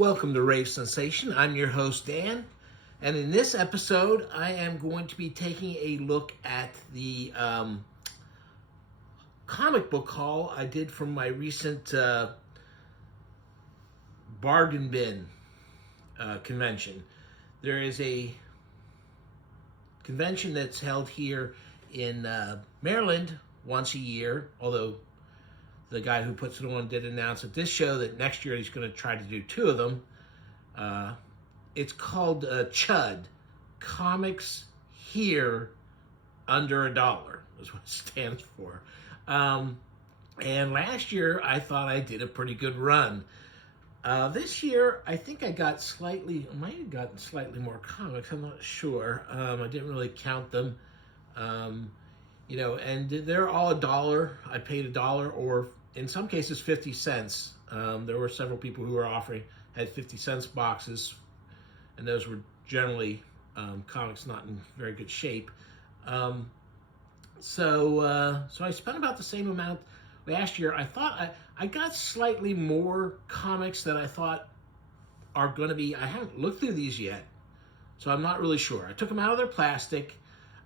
Welcome to Rave Sensation. I'm your host, Dan. And in this episode, I am going to be taking a look at the comic book haul I did from my recent bargain bin convention. There is a convention that's held here in Maryland once a year, although the guy who puts it on did announce at this show that next year he's going to try to do two of them. It's called CHUD, Comics Here Under $1 is what it stands for. And last year I thought I did a pretty good run. This year I think I might have gotten slightly more comics. I'm not sure. I didn't really count them. And they're all $1. I paid $1 or in some cases 50 cents. There were several people who were had 50 cents boxes, and those were generally comics not in very good shape. So I spent about the same amount last year. I thought I got slightly more comics that I thought are going to be. I haven't looked through these yet, so I'm not really sure. I took them out of their plastic.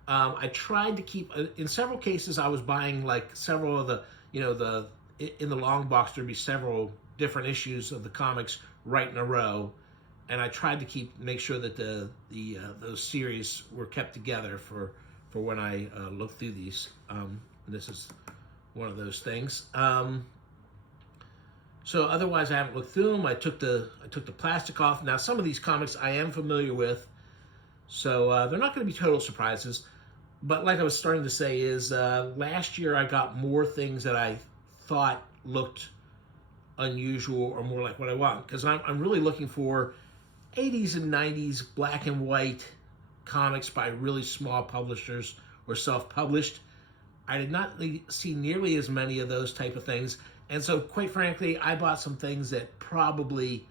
I tried to keep, in several cases, I was buying like several of in the long box, there'd be several different issues of the comics right in a row. And I tried to make sure that those series were kept together for when I look through these. This is one of those things. So otherwise, I haven't looked through them. I took the plastic off. Now, some of these comics I am familiar with, so they're not going to be total surprises. But like I was starting to say is last year I got more things that I thought looked unusual or more like what I want. Because I'm really looking for 80s and 90s black and white comics by really small publishers or self-published. I did not see nearly as many of those type of things. And so quite frankly, I bought some things that probably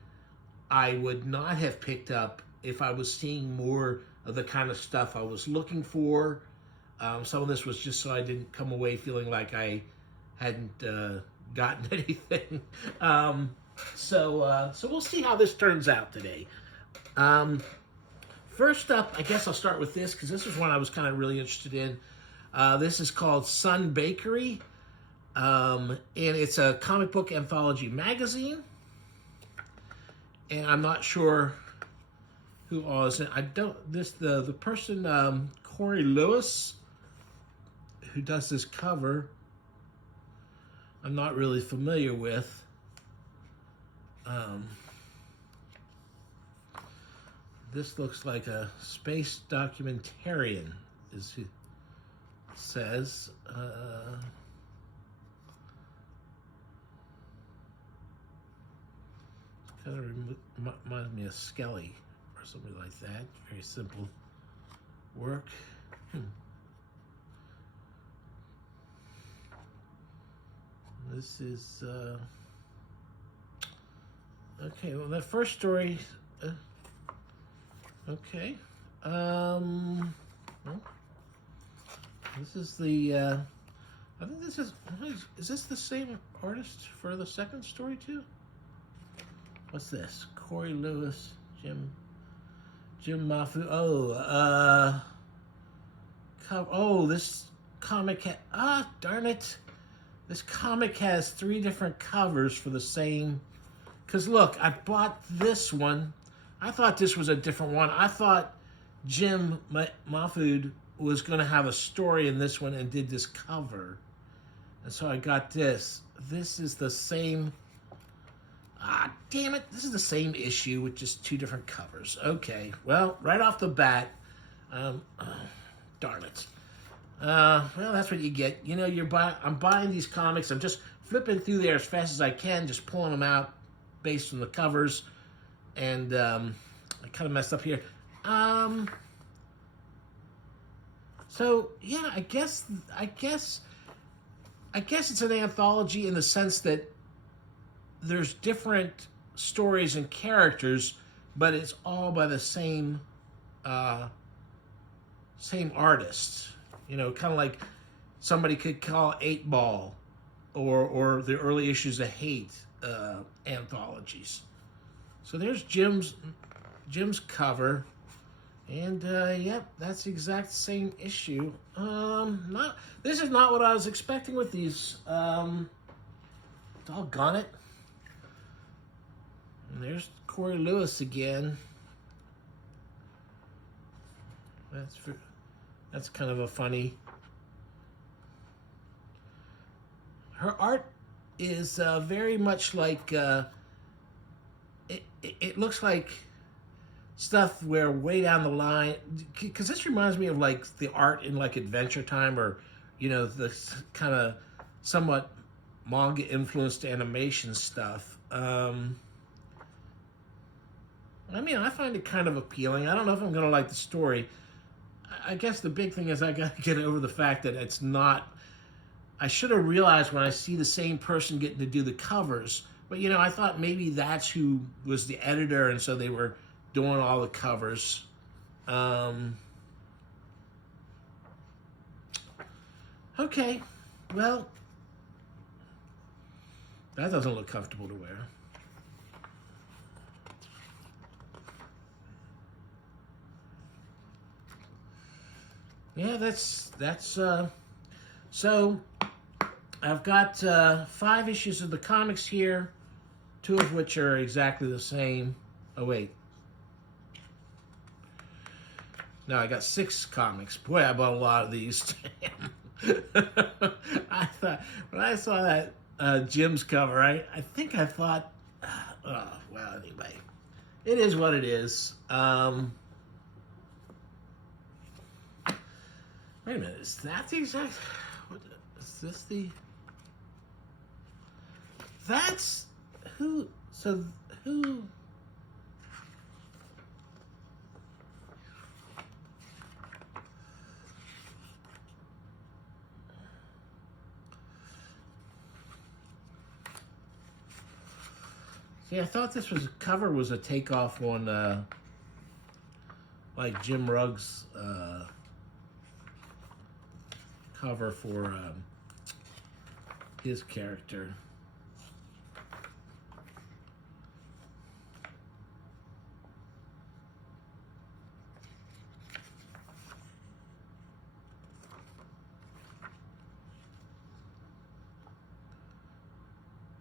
I would not have picked up if I was seeing more of the kind of stuff I was looking for. Some of this was just so I didn't come away feeling like I hadn't gotten anything. So we'll see how this turns out today. First up, I guess I'll start with this because this is one I was kind of really interested in. This is called Sun Bakery, and it's a comic book anthology magazine. And I'm not sure who all is in. The person Corey Lewis, who does this cover, I'm not really familiar with. This looks like a space documentarian, as he says. Kind of reminds me of Skelly or something like that. Very simple work. This is okay. Well, that first story. Okay. Well, this is the. I think this is. Is this the same artist for the second story too? What's this? Corey Lewis, Jim Mafu. This comic. Darn it! This comic has 3 different covers for the same. Because look, I bought this one. I thought this was a different one. I thought Jim Mahfood was going to have a story in this one and did this cover. And so I got this. This is the same. Damn it. This is the same issue with just 2 different covers. Okay. Well, right off the bat. Darn it. Well, that's what you get. I'm buying these comics. I'm just flipping through there as fast as I can, just pulling them out based on the covers. And I kind of messed up here. So yeah, I guess it's an anthology in the sense that there's different stories and characters, but it's all by the same artist. Kind of like somebody could call 8 Ball or the early issues of Hate anthologies. So there's Jim's cover, and yep, that's the exact same issue. Not this is not what I was expecting with these. Doggone it! And there's Corey Lewis again. That's kind of a funny. Her art is very much like it looks like stuff where way down the line, because this reminds me of like the art in like Adventure Time, or the kind of somewhat manga influenced animation stuff. I mean, I find it kind of appealing. I don't know if I'm gonna like the story. I guess the big thing is I gotta get over the fact that it's not. I should have realized when I see the same person getting to do the covers, but I thought maybe that's who was the editor, and so they were doing all the covers. Okay, well, that doesn't look comfortable to wear. Yeah, that's so I've got 5 issues of the comics here, 2 of which are exactly the same. Oh wait, no, I got 6 comics. Boy, I bought a lot of these. I thought when I saw that Jim's cover, I think I thought, oh well. Anyway, it is what it is. Wait a minute, is that the exact? What is this? That's who? So who? See, I thought this cover was a takeoff on like Jim Rugg's cover for his character.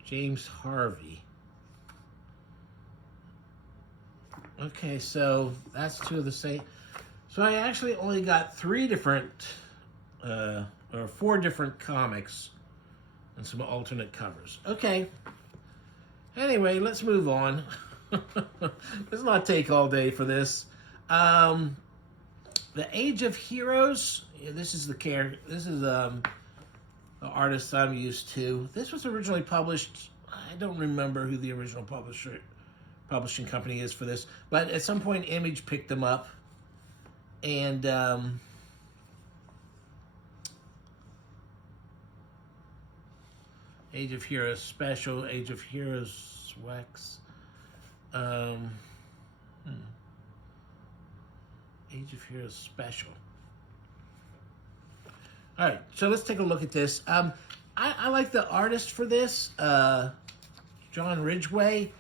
James Harvey. Okay, so that's 2 of the same. So I actually only got 3 different, or 4 different comics and some alternate covers. Okay. Anyway, let's move on. Let's not take all day for this. The Age of Heroes. Yeah, this is the character. This is the artist I'm used to. This was originally published. I don't remember who the original publishing company is for this, but at some point Image picked them up, and Age of Heroes Special, Age of Heroes Wax, Age of Heroes Special. All right, so let's take a look at this. I like the artist for this, John Ridgway.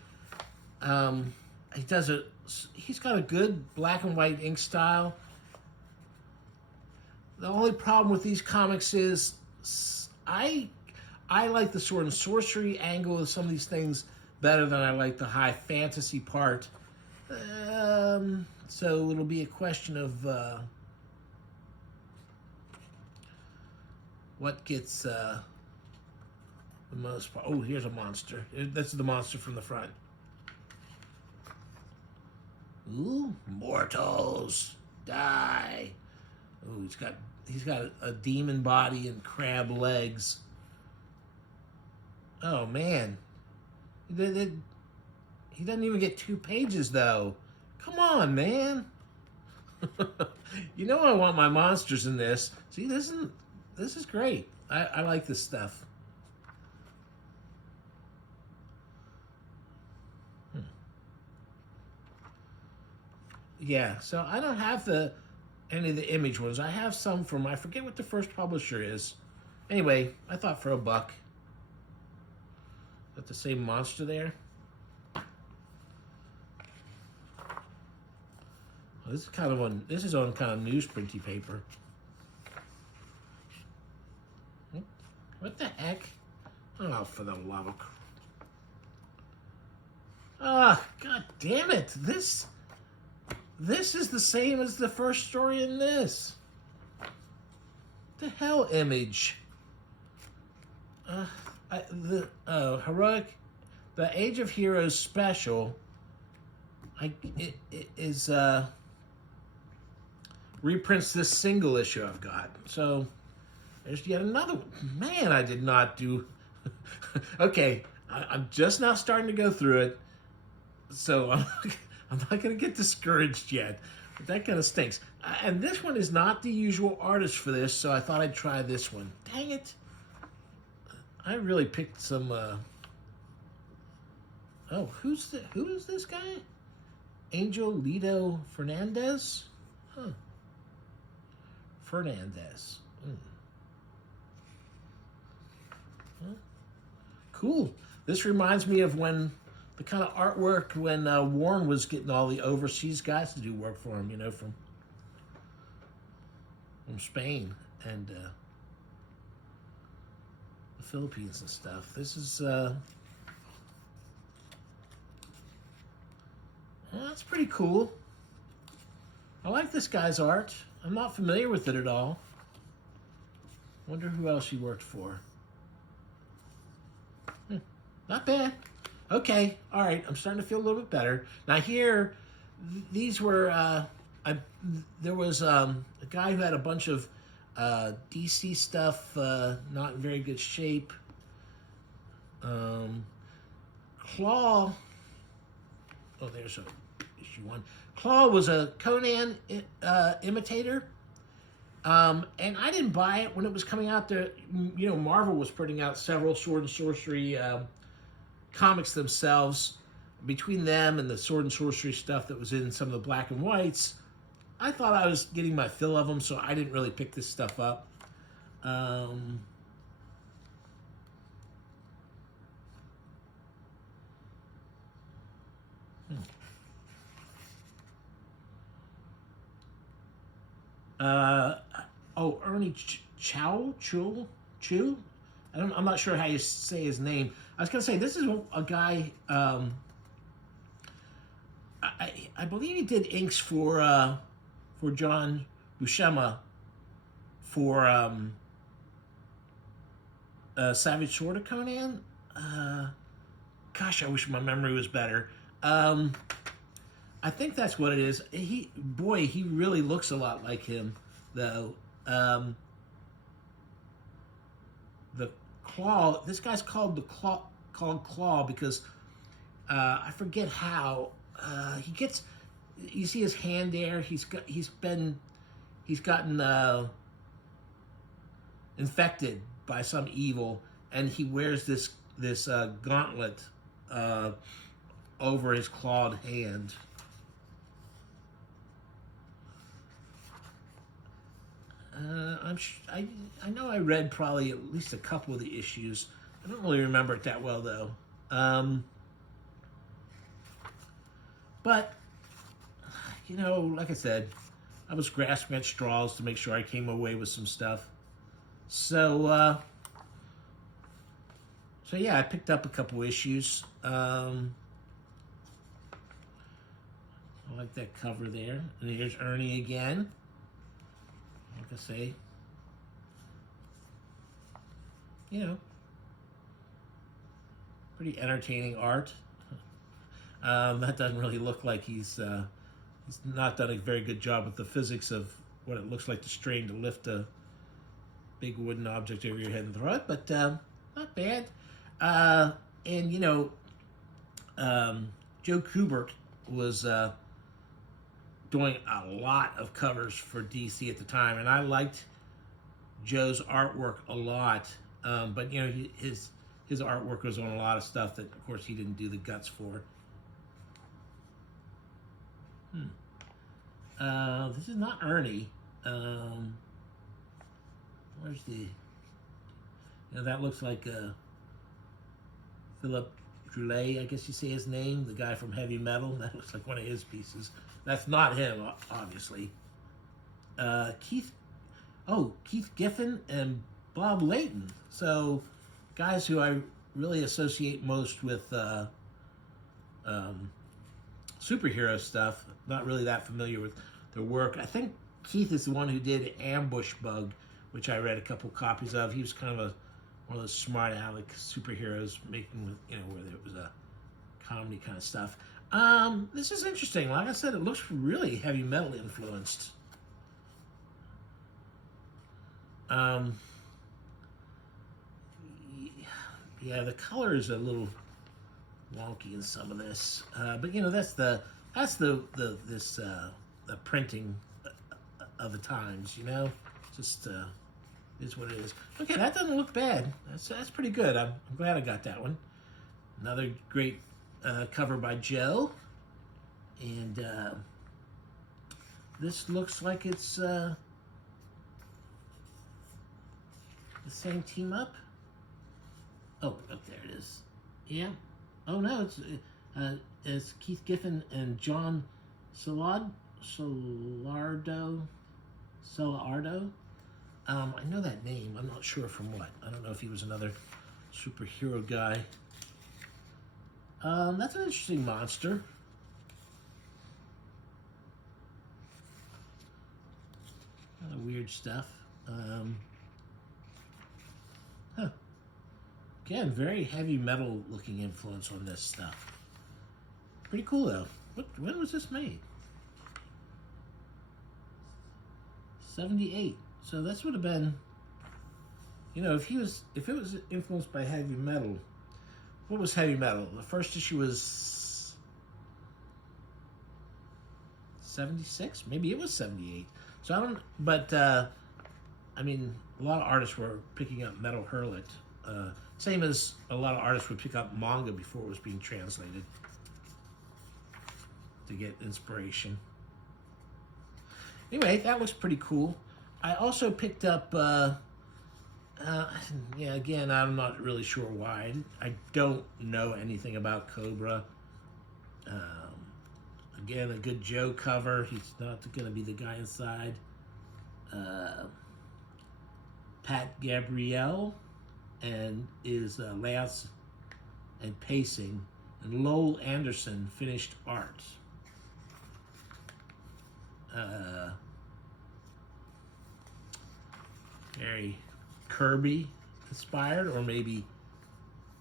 He's got a good black and white ink style. The only problem with these comics is I like the sword and sorcery angle of some of these things better than I like the high fantasy part. So it'll be a question of what gets the most part. Oh, here's a monster. That's the monster from the front. Ooh, mortals, die. Ooh, he's got a demon body and crab legs. Oh man, he doesn't even get 2 pages though. Come on, man. You know I want my monsters in this. See, this is great. I like this stuff. Yeah, so I don't have any of the Image ones. I have some from, I forget what the first publisher is. Anyway, I thought for $1. Is that the same monster there? This is on kind of newsprinty paper. What the heck? Oh, for the love of... Ah, god damn it! This is the same as the first story in this. The hell, Image? Heroic, the Age of Heroes special. It is reprints this single issue I've got. So there's yet another one. Man, I did not do. Okay, I'm just now starting to go through it, so I'm not going to get discouraged yet. But that kind of stinks. And this one is not the usual artist for this, so I thought I'd try this one. Dang it! I really picked some. Oh, who is this guy? Angel Lido Fernandez? Huh. Fernandez. Huh. Cool. This reminds me of when the kind of artwork when Warren was getting all the overseas guys to do work for him, you know, from Spain and the Philippines and stuff. This is that's pretty cool. I like this guy's art. I'm not familiar with it at all. Wonder who else he worked for. Not bad. Okay, all right. I'm starting to feel a little bit better. Now here, these were, there was a guy who had a bunch of DC stuff, not in very good shape. Claw, oh, there's issue 1. Claw was a Conan imitator. And I didn't buy it when it was coming out there. You know, Marvel was putting out several Sword and Sorcery comics themselves. Between them and the Sword and Sorcery stuff that was in some of the black and whites, I thought I was getting my fill of them, so I didn't really pick this stuff up. Oh, Ernie Chu? I'm not sure how you say his name. I was gonna say this is a guy. I believe he did inks for John Buscema for Savage Sword of Conan. Gosh, I wish my memory was better. I think that's what it is. He really looks a lot like him, though. The Claw. This guy's called Claw because I forget how he gets. You see his hand there. He's gotten infected by some evil, and he wears this gauntlet over his clawed hand. I know I read probably at least a couple of the issues. I don't really remember it that well, though. But, you know, like I said, I was grasping at straws to make sure I came away with some stuff. So yeah, I picked up a couple issues. I like that cover there. And here's Ernie again. Like I say, you know, pretty entertaining art. That doesn't really look like he's not done a very good job with the physics of what it looks like to strain to lift a big wooden object over your head and throw it, but not bad. And you know, Joe Kubert was doing a lot of covers for DC at the time, and I liked Joe's artwork a lot. But you know, his artwork was on a lot of stuff that, of course, he didn't do the guts for. This is not Ernie. Where's the? You know, that looks like Philip Droulet, I guess you say his name, the guy from Heavy Metal. That looks like one of his pieces. That's not him, obviously. Keith Giffen and Bob Layton. So, guys who I really associate most with superhero stuff. Not really that familiar with their work. I think Keith is the one who did Ambush Bug, which I read a couple copies of. He was kind of one of those smart aleck superheroes making with, where there was a comedy kind of stuff. This is interesting. Like I said, it looks really heavy metal influenced. Yeah, the color is a little wonky in some of this, but that's the printing of the times. Just is what it is. Okay, that doesn't look bad. That's pretty good. I'm glad I got that one. Another great cover by Joe, and this looks like it's the same team up. Oh, there it is. Yeah. Oh no, it's Keith Giffen and John Solardo. I know that name. I'm not sure from what. I don't know if he was another superhero guy. That's an interesting monster. Kind of weird stuff. Again, very heavy metal looking influence on this stuff. Pretty cool though. When was this made? 78. So this would have been, if it was influenced by heavy metal. What was heavy metal? The first issue was 76. Maybe it was 78. So I don't. But a lot of artists were picking up Metal Hurlet. Same as a lot of artists would pick up manga before it was being translated to get inspiration. Anyway, that looks pretty cool. I also picked up, again, I'm not really sure why. I don't know anything about Cobra. Again, a good Joe cover. He's not going to be the guy inside. Pat Gabrielle and is layouts and pacing, and Lowell Anderson finished art. Very Kirby inspired, or maybe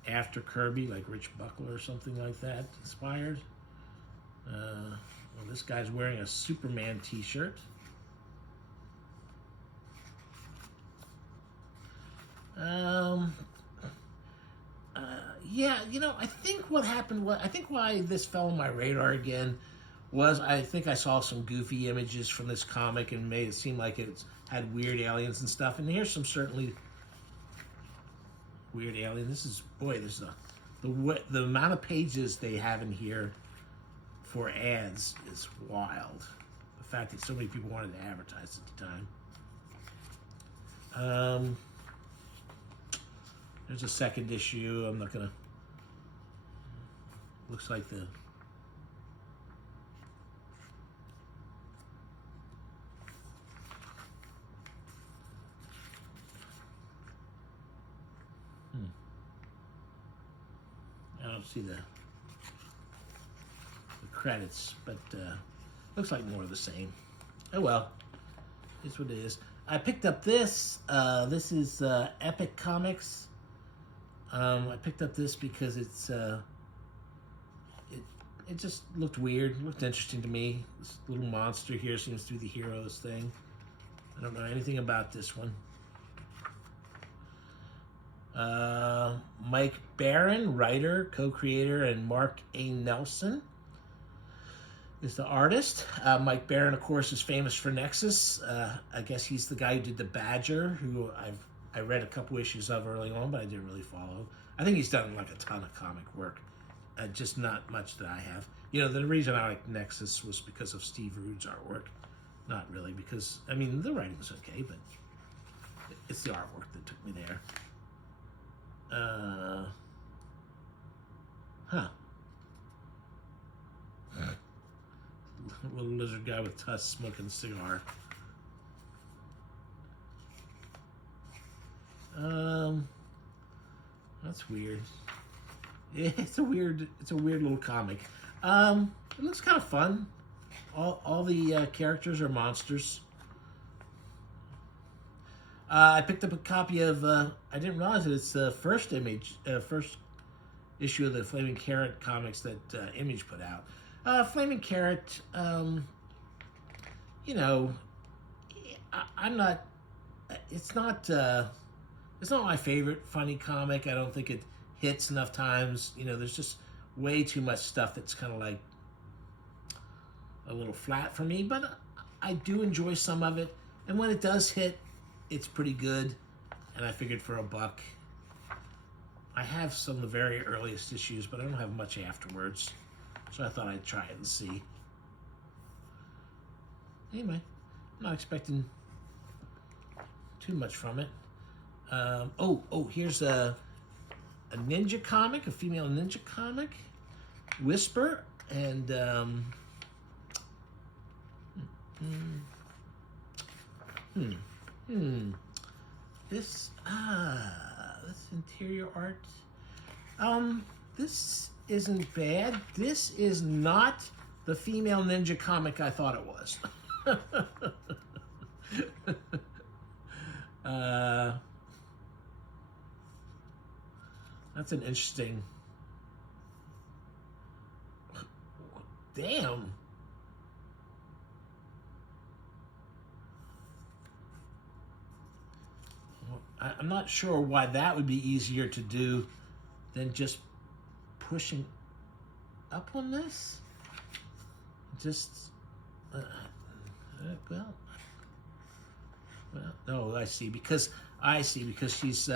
after Kirby, like Rich Buckler or something like that inspired. Well, this guy's wearing a Superman t-shirt. I think what happened was, I think why this fell on my radar again was I think I saw some goofy images from this comic and made it seem like it had weird aliens and stuff. And here's some certainly weird aliens. This is, the amount of pages they have in here for ads is wild. The fact that so many people wanted to advertise at the time. There's a second issue. I'm not gonna. Looks like the. I don't see the credits, but looks like more of the same. Oh well, it's what it is. I picked up this. This is Epic Comics. I picked up this because it just looked weird. It looked interesting to me. This little monster here seems to be the hero of this thing. I don't know anything about this one. Mike Barron, writer, co-creator, and Mark A. Nelson is the artist. Mike Barron, of course, is famous for Nexus. I guess he's the guy who did the Badger, who I read a couple issues of early on, but I didn't really follow. I think he's done like a ton of comic work, just not much that I have. The reason I like Nexus was because of Steve Rude's artwork, not really because, the writing's okay, but it's the artwork that took me there. Huh. Little lizard guy with tusks smoking a cigar. That's weird. It's a weird little comic. It looks kind of fun. All the characters are monsters. I picked up a copy of. I didn't realize that it's the first issue of the Flaming Carrot comics that Image put out. Flaming Carrot, you know, I'm not. It's not. It's not my favorite funny comic. I don't think it hits enough times. You know, there's just way too much stuff that's kind of like a little flat for me. But I do enjoy some of it, and when it does hit, it's pretty good. And I figured for $1. I have some of the very earliest issues, but I don't have much afterwards. So I thought I'd try it and see. Anyway, I'm not expecting too much from it. Here's a ninja comic, a female ninja comic, Whisper, and this interior art. This isn't bad. This is not the female ninja comic I thought it was. That's an interesting. Damn. I'm not sure why that would be easier to do than just pushing up on this. Just, no, I see because she's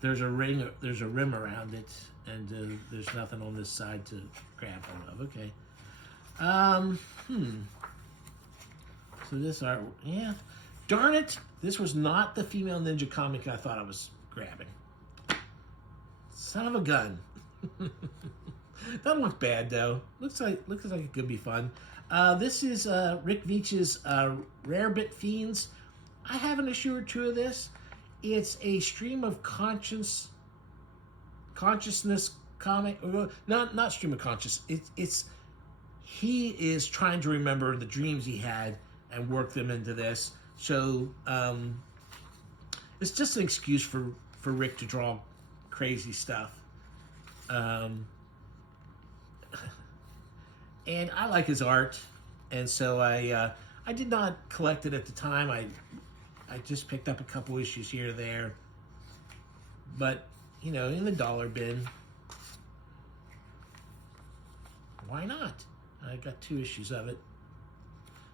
there's a rim around it, and there's nothing on this side to grab hold of. Okay. So this art, yeah. Darn it! This was not the female ninja comic I thought I was grabbing. Son of a gun. Doesn't look bad though. Looks like it could be fun. This is Rick Veitch's Rare Bit Fiends. I have an issue or two of this. It's a stream of consciousness comic. Not stream of conscious. It's he is trying to remember the dreams he had and work them into this. So it's just an excuse for Rick to draw crazy stuff. And I like his art, and so I did not collect it at the time. I just picked up a couple issues here or there, but you know, in the dollar bin. Why not? I got 2 issues of it,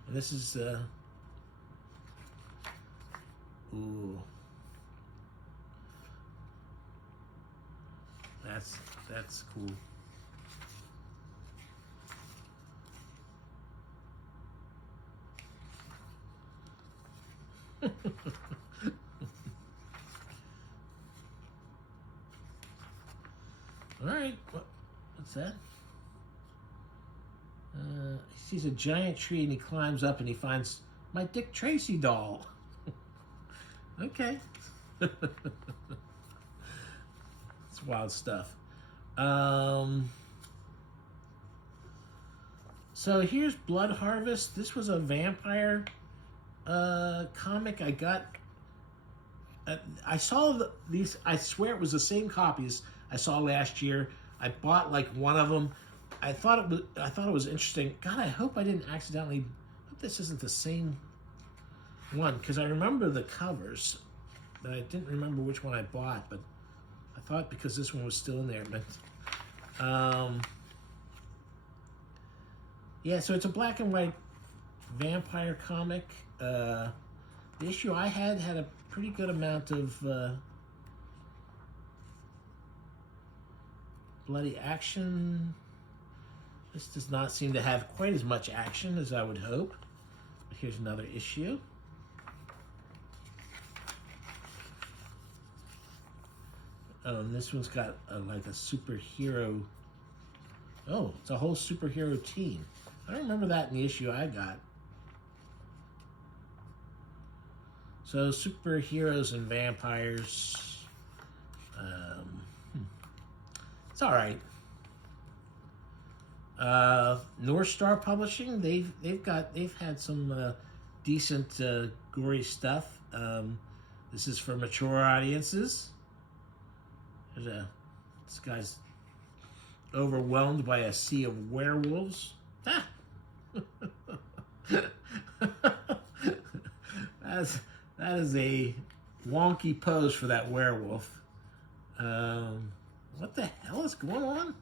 and this is ooh, that's cool. All right, what's that? He sees a giant tree and he climbs up and he finds my Dick Tracy doll. Okay. It's wild stuff. So here's Blood Harvest. This was a vampire comic I got. I saw these. I swear it was the same copies I saw last year. I bought like one of them. I thought it was interesting. God, I hope I didn't accidentally. I hope this isn't the same one, because I remember the covers, but I didn't remember which one I bought. But I thought because this one was still in there, but yeah. So it's a black and white vampire comic. The issue I had a pretty good amount of bloody action. This does not seem to have quite as much action as I would hope. But here's another issue. Oh, and this one's got like a superhero. Oh, it's a whole superhero team. I don't remember that in the issue I got. So superheroes and vampires. It's all right. North Star Publishing. They've had some decent gory stuff. This is for mature audiences. This guy's overwhelmed by a sea of werewolves. Ah! That is a wonky pose for that werewolf. What the hell is going on?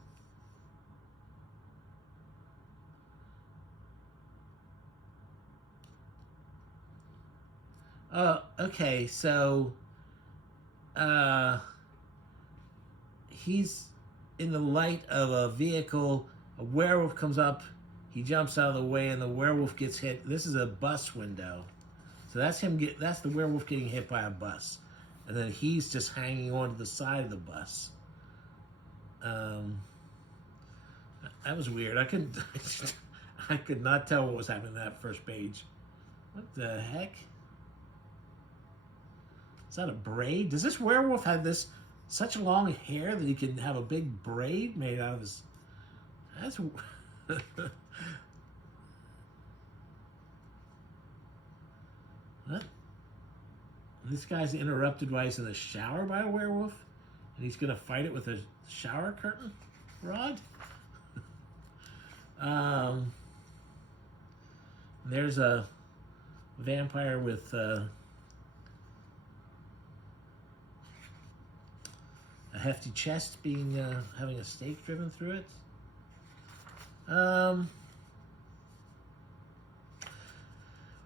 Okay, so he's in the light of a vehicle. A werewolf comes up. He jumps out of the way, and the werewolf gets hit. This is a bus window, so that's him. That's the werewolf getting hit by a bus, and then he's just hanging on to the side of the bus. That was weird. I could not tell what was happening in that first page. What the heck? Is that a braid? Does this werewolf have such long hair that he can have a big braid made out of his? That's. What? This guy's interrupted while he's in the shower by a werewolf, and he's gonna fight it with a shower curtain rod. There's a vampire with a hefty chest being having a stake driven through it. All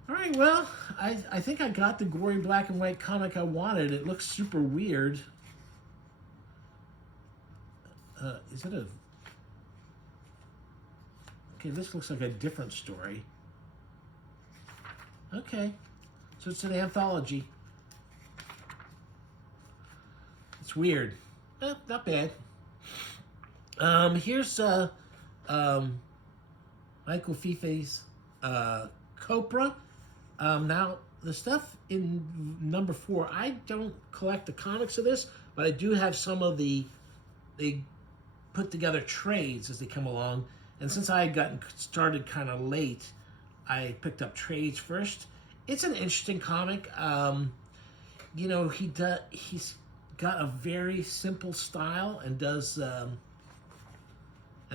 right, well, I think I got the gory black and white comic I wanted. It looks super weird. Is it a... Okay, this looks like a different story. Okay, so it's an anthology. It's weird. Not bad. Here's Michael Fife's Copra. Now, the stuff in number 4, I don't collect the comics of this, but I do have some of they put together trades as they come along. And since I had gotten started kind of late, I picked up trades first. It's an interesting comic. You know, he's got a very simple style and does, and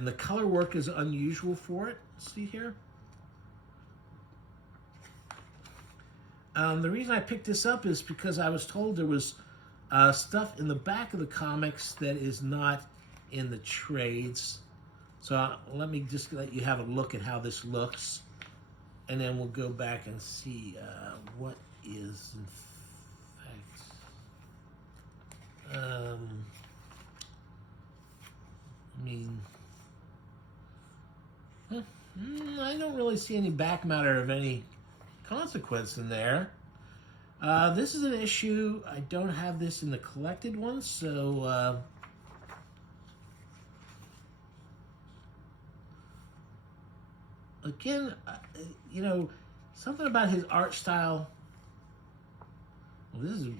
the color work is unusual for it. See here? The reason I picked this up is because I was told there was stuff in the back of the comics that is not in the trades. So let me just let you have a look at how this looks, and then we'll go back and see what is in fact. I mean, I don't really see any back matter of any consequence in there. This is an issue. I don't have this in the collected ones, so again, you know, something about his art style. Well,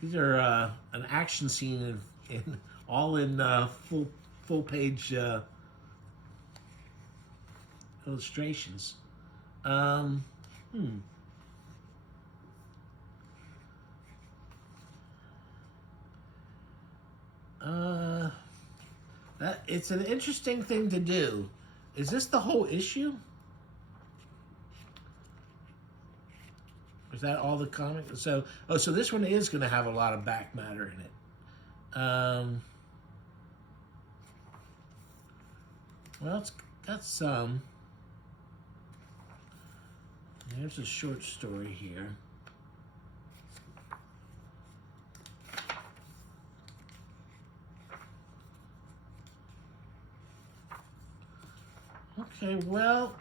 these are an action scene in all in full page illustrations. That it's an interesting thing to do. Is this the whole issue? Is that all the comic? So this one is going to have a lot of back matter in it. Well, it's got some. There's a short story here. Okay, well,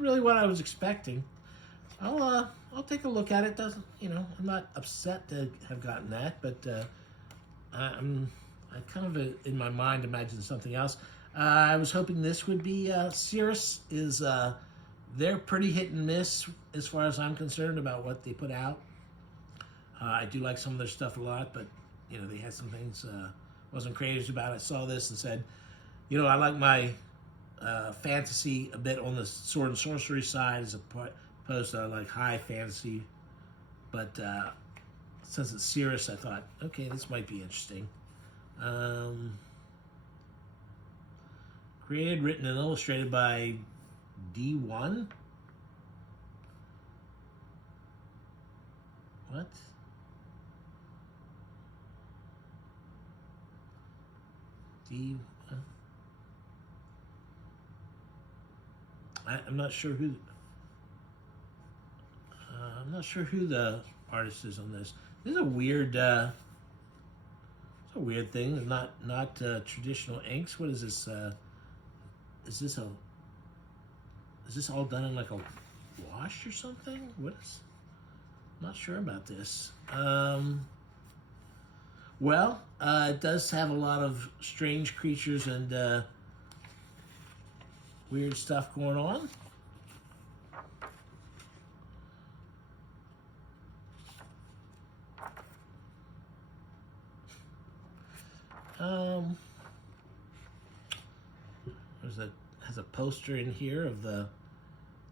not really what I was expecting. I'll take a look at it. Doesn't I'm not upset to have gotten that, but I kind of in my mind imagined something else. I was hoping this would be Cirrus is they're pretty hit and miss as far as I'm concerned about what they put out. I do like some of their stuff a lot, but they had some things wasn't crazy about. I saw this and said, I like my fantasy a bit on the sword and sorcery side as opposed to like high fantasy. But since it's Cirrus, I thought, okay, this might be interesting. Created, written, and illustrated by D1. What? D. I'm not sure who. I'm not sure who the artist is on this. This is a weird. It's a weird thing. Not traditional inks. What is this? Is this a? Is this all done in like a wash or something? What is? I'm not sure about this. Well, it does have a lot of strange creatures and weird stuff going on. Has a poster in here of the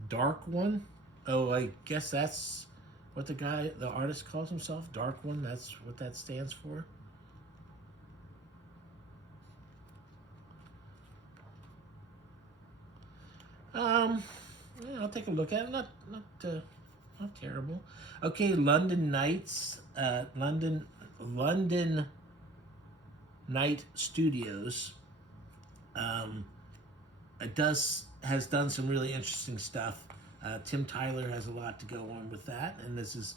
Dark One. Oh, I guess that's what the artist calls himself, Dark One. That's what that stands for. Yeah, I'll take a look at it. Not terrible. Okay, London Nights, London Night Studios. It has done some really interesting stuff. Tim Tyler has a lot to go on with that, and this is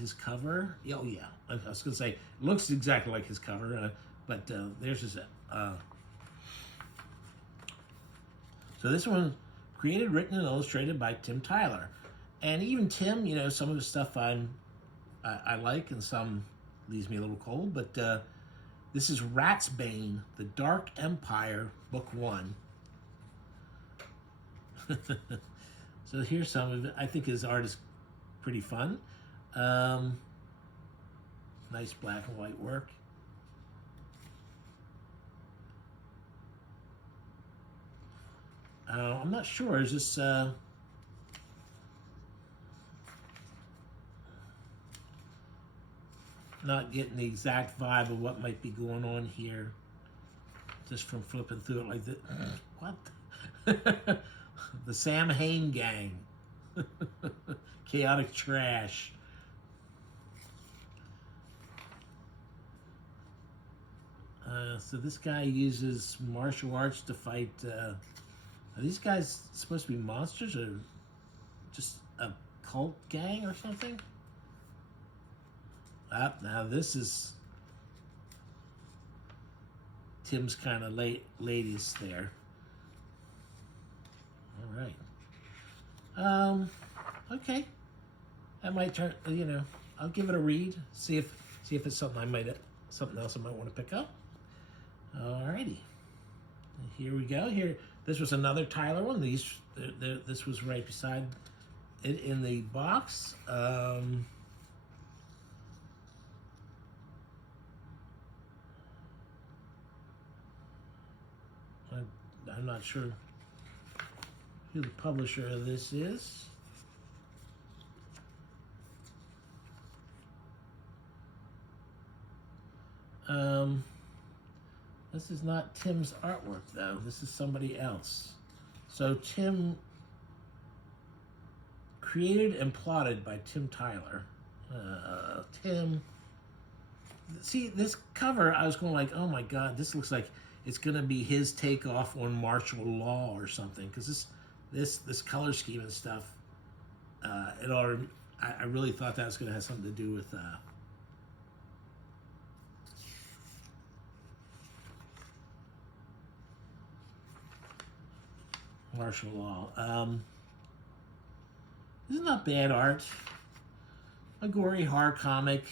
his cover. Oh yeah, I was gonna say it looks exactly like his cover, but there's his. So this one, created, written, and illustrated by Tim Tyler, and even Tim, some of the stuff I like, and some leaves me a little cold, but this is Ratsbane, The Dark Empire, Book 1. So here's some of it. I think his art is pretty fun. Nice black and white work. I'm not sure. Is this not getting the exact vibe of what might be going on here just from flipping through it like this. What? The Sam Hain gang. Chaotic trash. So this guy uses martial arts to fight. Are these guys supposed to be monsters or just a cult gang or something? Now this is Tim's kind of latest there. All right. Okay. That might turn. I'll give it a read. See if it's something else I might want to pick up. Alrighty. Here we go. This was another Tyler one. This was right beside it in the box. I'm not sure who the publisher of this is. This is not Tim's artwork, though. This is somebody else. So Tim, created and plotted by Tim Tyler. Tim. See, this cover, I was going like, oh my God, this looks like it's going to be his takeoff on martial law or something. Because this color scheme and stuff, I really thought that was going to have something to do with martial law. This is not bad art. A gory horror comic.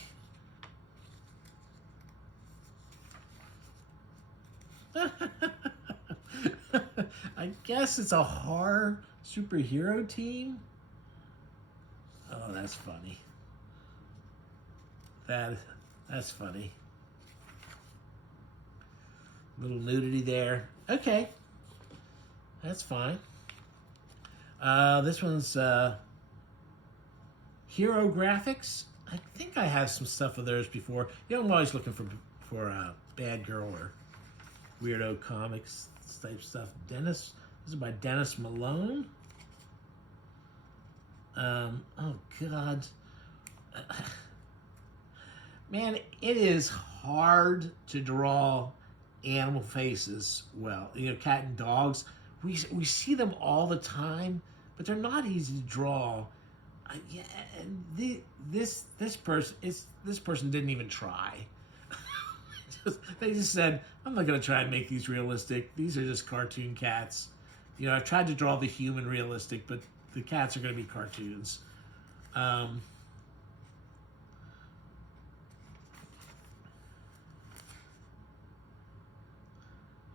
I guess it's a horror superhero team. Oh, that's funny. That's funny. Little nudity there. Okay, that's fine. This one's Hero Graphics. I think I have some stuff of theirs before. You know, I'm always looking for bad girl or weirdo comics type stuff. This is by Dennis Malone. Oh God, man, it is hard to draw animal faces well. You know, cat and dogs. We see them all the time, but they're not easy to draw. Yeah, and this person didn't even try. They just said, I'm not going to try and make these realistic. These are just cartoon cats. You know, I've tried to draw the human realistic, but the cats are going to be cartoons.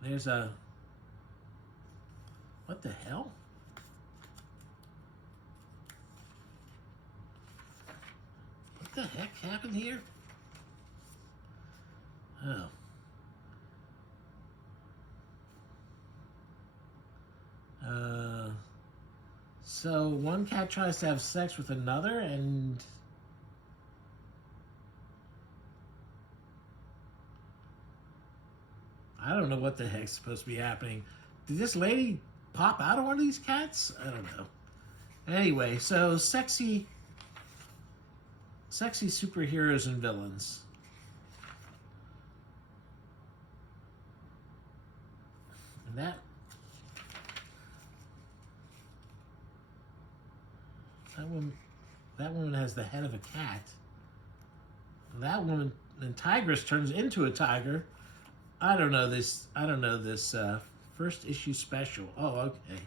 There's a... What the hell? What the heck happened here? Oh. So one cat tries to have sex with another, and I don't know what the heck's supposed to be happening. Did this lady pop out of one of these cats? I don't know. Anyway, so sexy superheroes and villains. And that woman has the head of a cat. That woman, and Tigress turns into a tiger. I don't know this first issue special. Oh, okay.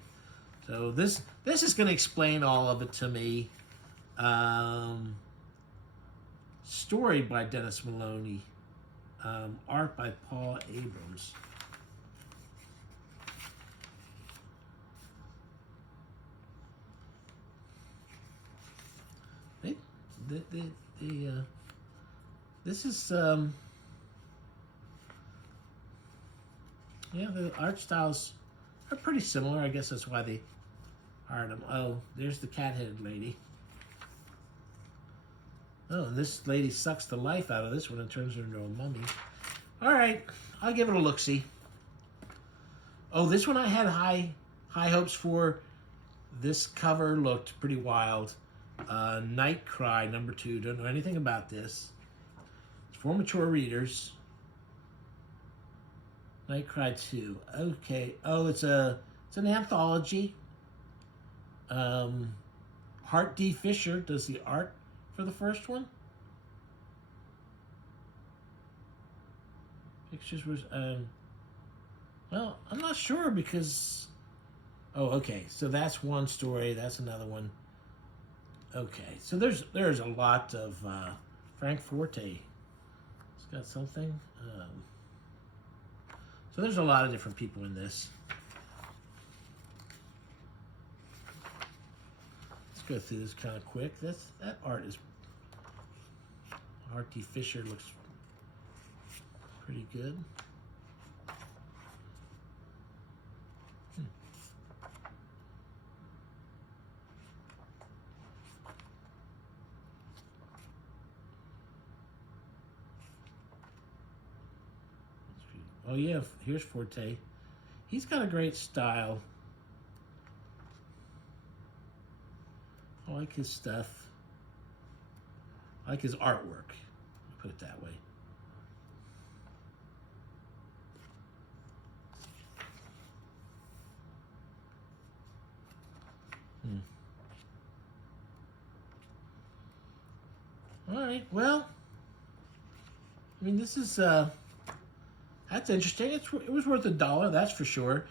So this is going to explain all of it to me. Story by Dennis Maloney. Art by Paul Abrams. This is yeah, the art styles are pretty similar. I guess that's why they hired them. Oh, there's the cat-headed lady. Oh, and this lady sucks the life out of this one and turns her into a mummy. All right, I'll give it a look-see. Oh, this one I had high hopes for. This cover looked pretty wild. Night Cry #2. Don't know anything about this. It's for mature readers. Night Cry 2. Okay. Oh, it's an anthology. Hart D. Fisher does the art for the first one. Pictures was well, I'm not sure because oh, okay. So that's one story, that's another one. Okay. So there's a lot of Frank Forte. He's got something. So there's a lot of different people in this. Let's go through this kind of quick. That art is... Hart D. Fisher looks pretty good. Oh yeah, here's Forte. He's got a great style. I like his stuff. I like his artwork. Put it that way. All right. Well, I mean, this is that's interesting. It was worth $1, that's for sure.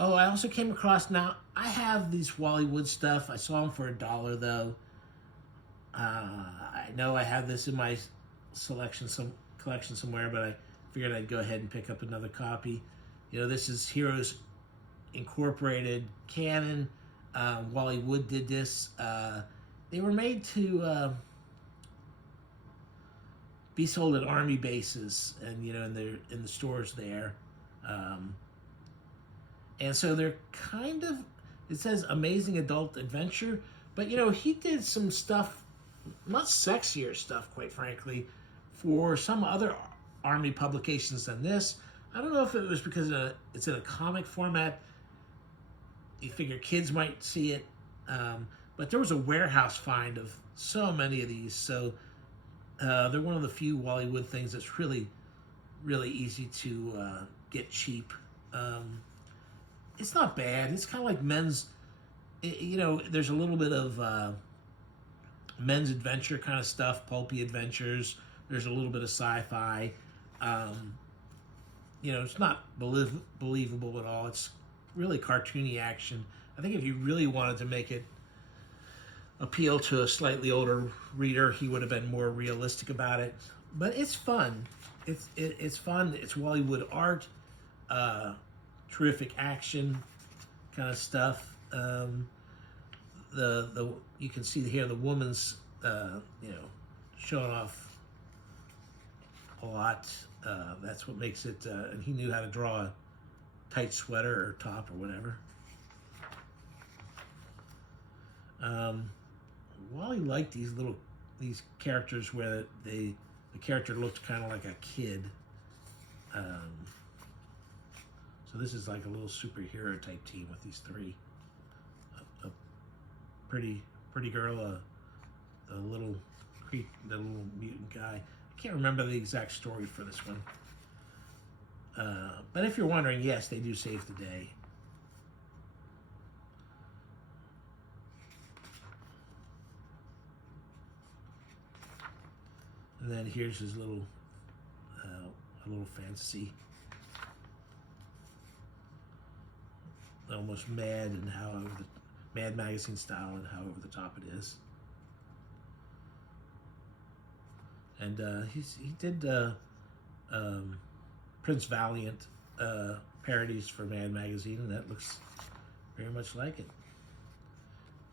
Oh, I also came across, now I have these Wally Wood stuff. I saw them for $1 though. I know I have this in my collection somewhere, but I figured I'd go ahead and pick up another copy. You know, this is Heroes Incorporated canon. Wally Wood did this. They were made to be sold at army bases, and you know, in the stores there. And so they're kind of, it says amazing adult adventure, but you know, he did some stuff, much sexier stuff, quite frankly, for some other army publications than this. I don't know if it was because it's in a comic format. You figure kids might see it, but there was a warehouse find of so many of these, so they're one of the few Wally Wood things that's really, really easy to get cheap. It's not bad. It's kind of like men's, you know, there's a little bit of men's adventure kind of stuff, pulpy adventures. There's a little bit of sci-fi. You know, it's not believable at all. It's really cartoony action. I think if you really wanted to make it appeal to a slightly older reader, he would have been more realistic about it. But it's fun. It's fun. It's Wally Wood art. Terrific action kind of stuff. The you can see here the woman's you know, showing off a lot. That's what makes it. And he knew how to draw a tight sweater or top or whatever. Wally liked these characters where the character looked kind of like a kid. So this is like a little superhero type team with these three. A pretty girl, the little mutant guy. I can't remember the exact story for this one. But if you're wondering, yes, they do save the day. And then here's his little a little fantasy. Almost Mad, and however the Mad magazine style, and however the top it is. And he did Prince Valiant parodies for Mad magazine, and that looks very much like it.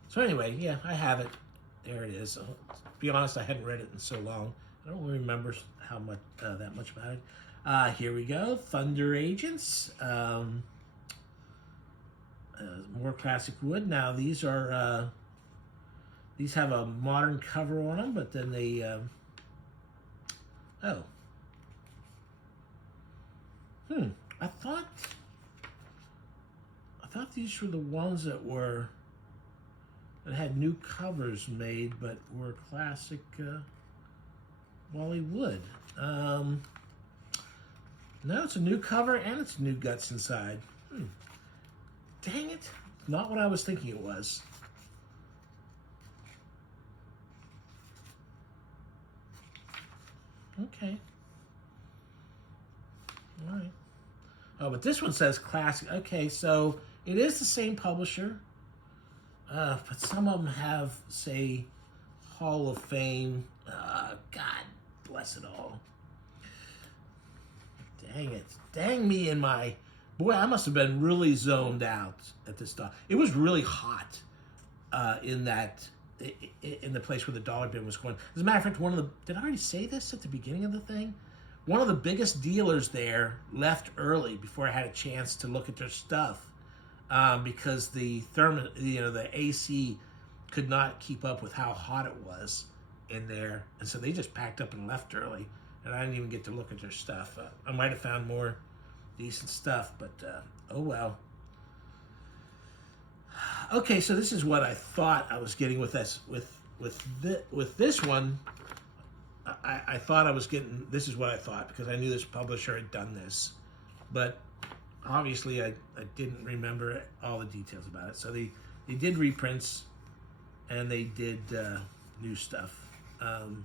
So anyway, yeah, I have it. There it is. To be honest, I hadn't read it in so long. I don't really remember how much that much about it. Here we go, Thunder Agents. More classic Wood. Now these are these have a modern cover on them, but then they I thought these were the ones that had new covers made, but were classic Wally Wood. No, it's a new cover and it's new guts inside. Dang it. Not what I was thinking it was. Okay. All right. Oh, but this one says classic. Okay, so it is the same publisher. But some of them have, say, Hall of Fame. God bless it all. Dang it. Dang me in my... Boy, I must have been really zoned out at this stuff. It was really hot in the place where the dollar bin was going. As a matter of fact, did I already say this at the beginning of the thing? One of the biggest dealers there left early before I had a chance to look at their stuff because the AC could not keep up with how hot it was in there, and so they just packed up and left early, and I didn't even get to look at their stuff. I might have found more decent stuff, but oh well. Okay, so this is what I thought I was getting with this. With this one, I thought I was getting. This is what I thought because I knew this publisher had done this, but obviously I didn't remember all the details about it. So they did reprints, and they did new stuff. And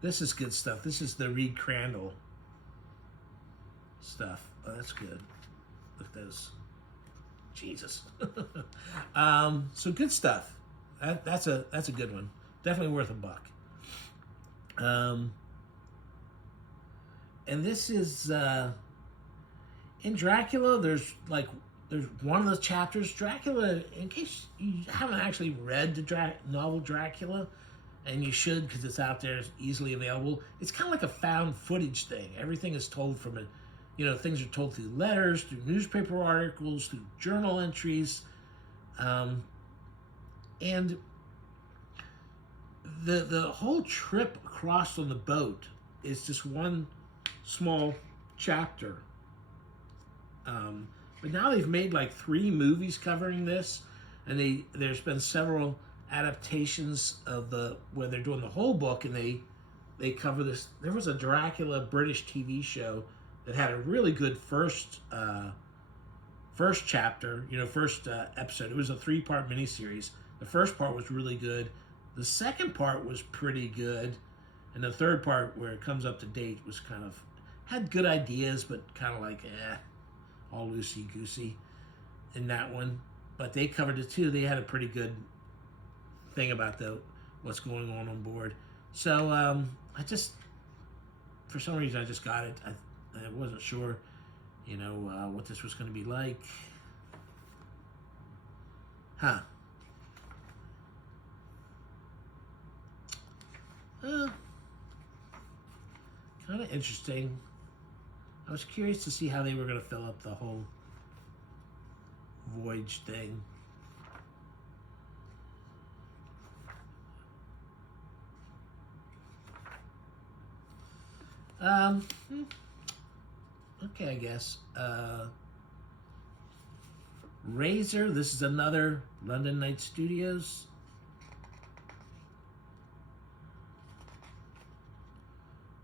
this is good stuff. This is the Reed Crandall stuff. Oh, that's good. Look at those. Jesus. So good stuff. That's a good one. Definitely worth $1. And this is in Dracula. There's one of the chapters. Dracula. In case you haven't actually read the novel Dracula, and you should because it's out there, it's easily available. It's kind of like a found footage thing. Everything is told from it. Things are told through letters, through newspaper articles, through journal entries, and the whole trip across on the boat is just one small chapter. But now they've made like 3 movies covering this, and there's been several adaptations of where they're doing the whole book, and they cover this. There was a Dracula British TV show that had a really good first chapter, first episode. It was a 3-part miniseries. The first part was really good. The second part was pretty good. And the third part, where it comes up to date, was had good ideas, but kind of like, all loosey-goosey in that one. But they covered it too. They had a pretty good thing about what's going on board. So for some reason, I just got it. I wasn't sure, what this was going to be like. Kind of interesting. I was curious to see how they were going to fill up the whole voyage thing. Okay, I guess. Razor, this is another London Night Studios.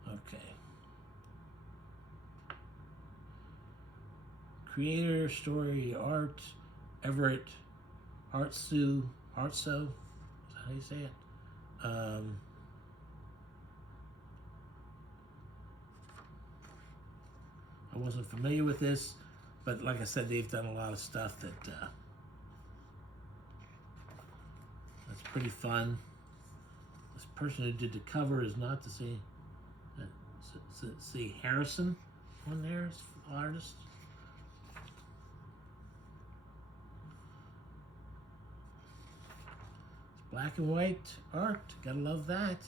Okay. Creator, story, art, Everett Hartso. Is that how you say it? I wasn't familiar with this, but like I said, they've done a lot of stuff that's pretty fun. This person who did the cover is not the same. See Harrison on there, artist. It's black and white art. Gotta love that.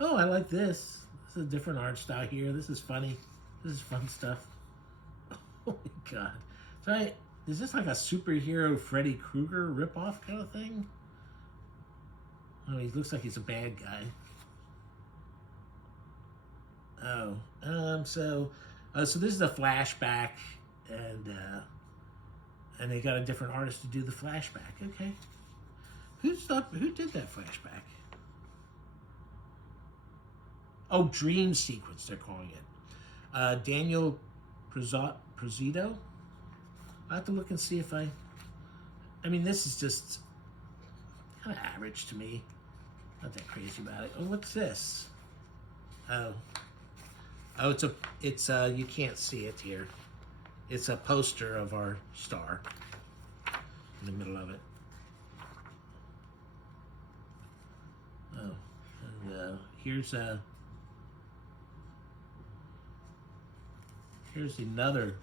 Oh, I like this. This is a different art style here. This is funny. This is fun stuff. Oh my god. So is this like a superhero Freddy Krueger ripoff kind of thing? Oh, he looks like he's a bad guy. Oh, so this is a flashback, and they got a different artist to do the flashback. Okay, who did that flashback? Oh, dream sequence they're calling it. Daniel Prozito. I have to look and see if I mean, this is just kind of average to me. Not that crazy about it. Oh, what's this? Oh, it's you can't see it here. It's a poster of our star in the middle of it. Oh, and here's another.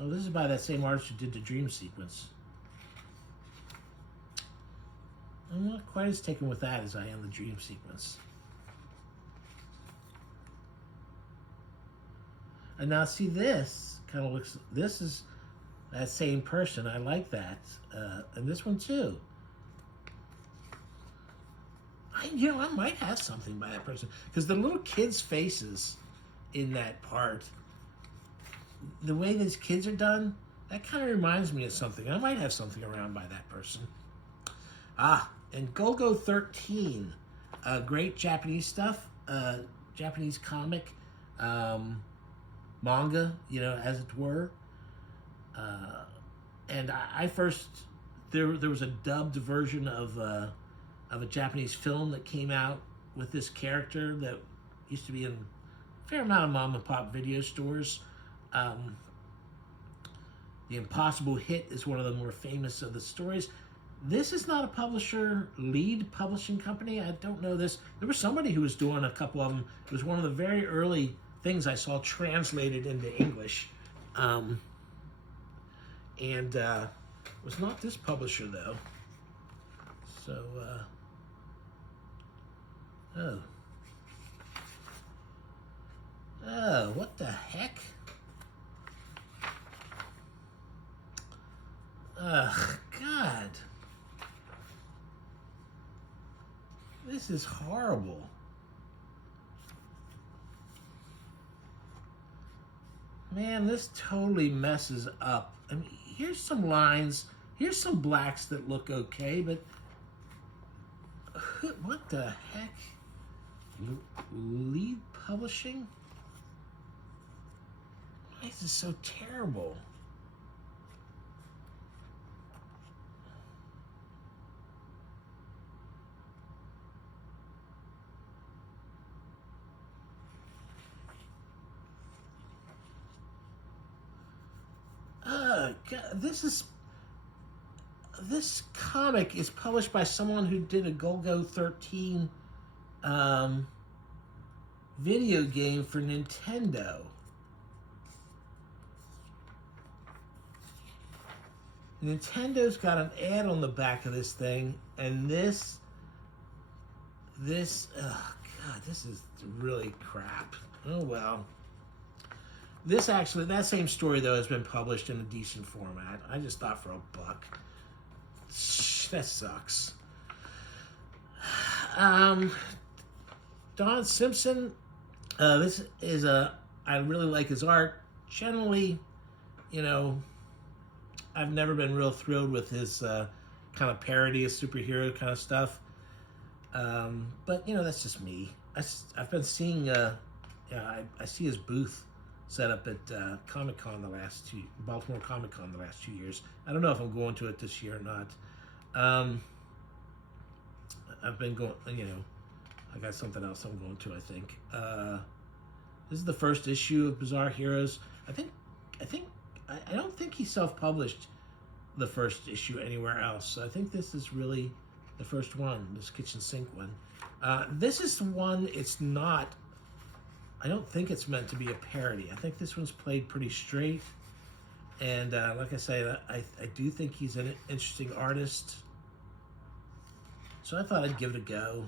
Oh, this is by that same artist who did the dream sequence. I'm not quite as taken with that as I am the dream sequence. And now see, this kind of looks, this is that same person. I like that. And this one too. I might have something by that person. Because the little kids' faces in that part, the way these kids are done, that kind of reminds me of something. I might have something around by that person. And Golgo 13, great Japanese stuff, Japanese comic, manga, as it were. And I first, there was a dubbed version of a Japanese film that came out with this character that used to be in a fair amount of mom and pop video stores. Um, the Impossible Hit is one of the more famous of the stories. This is not a publisher lead publishing company. I don't know this. There was somebody who was doing a couple of them. It was one of the very early things I saw translated into English. And it was not this publisher, though. So, oh. Oh, what the heck? Ugh, God. This is horrible. Man, this totally messes up. I mean, here's some lines. Here's some blacks that look okay, but what the heck? Lead publishing? Why is this so terrible? God, this comic is published by someone who did a Golgo 13 video game for Nintendo. Nintendo's got an ad on the back of this thing, and this, oh God, this is really crap. Oh well. This actually, that same story though has been published in a decent format. I just thought for $1. That sucks. Don Simpson. This is I really like his art. Generally, you know, I've never been real thrilled with his kind of parody of superhero kind of stuff. But you know, that's just me. I've been seeing. I see his booth set up at Comic-Con Baltimore Comic-Con the last 2 years. I don't know if I'm going to it this year or not. I've been going, you know, I got something else I'm going to, I think. This is the first issue of Bizarre Heroes. I don't think he self-published the first issue anywhere else. So I think this is really the first one, this kitchen sink one. This is the one, it's not, I don't think it's meant to be a parody. I think this one's played pretty straight. And like I say, I do think he's an interesting artist. So I thought I'd give it a go.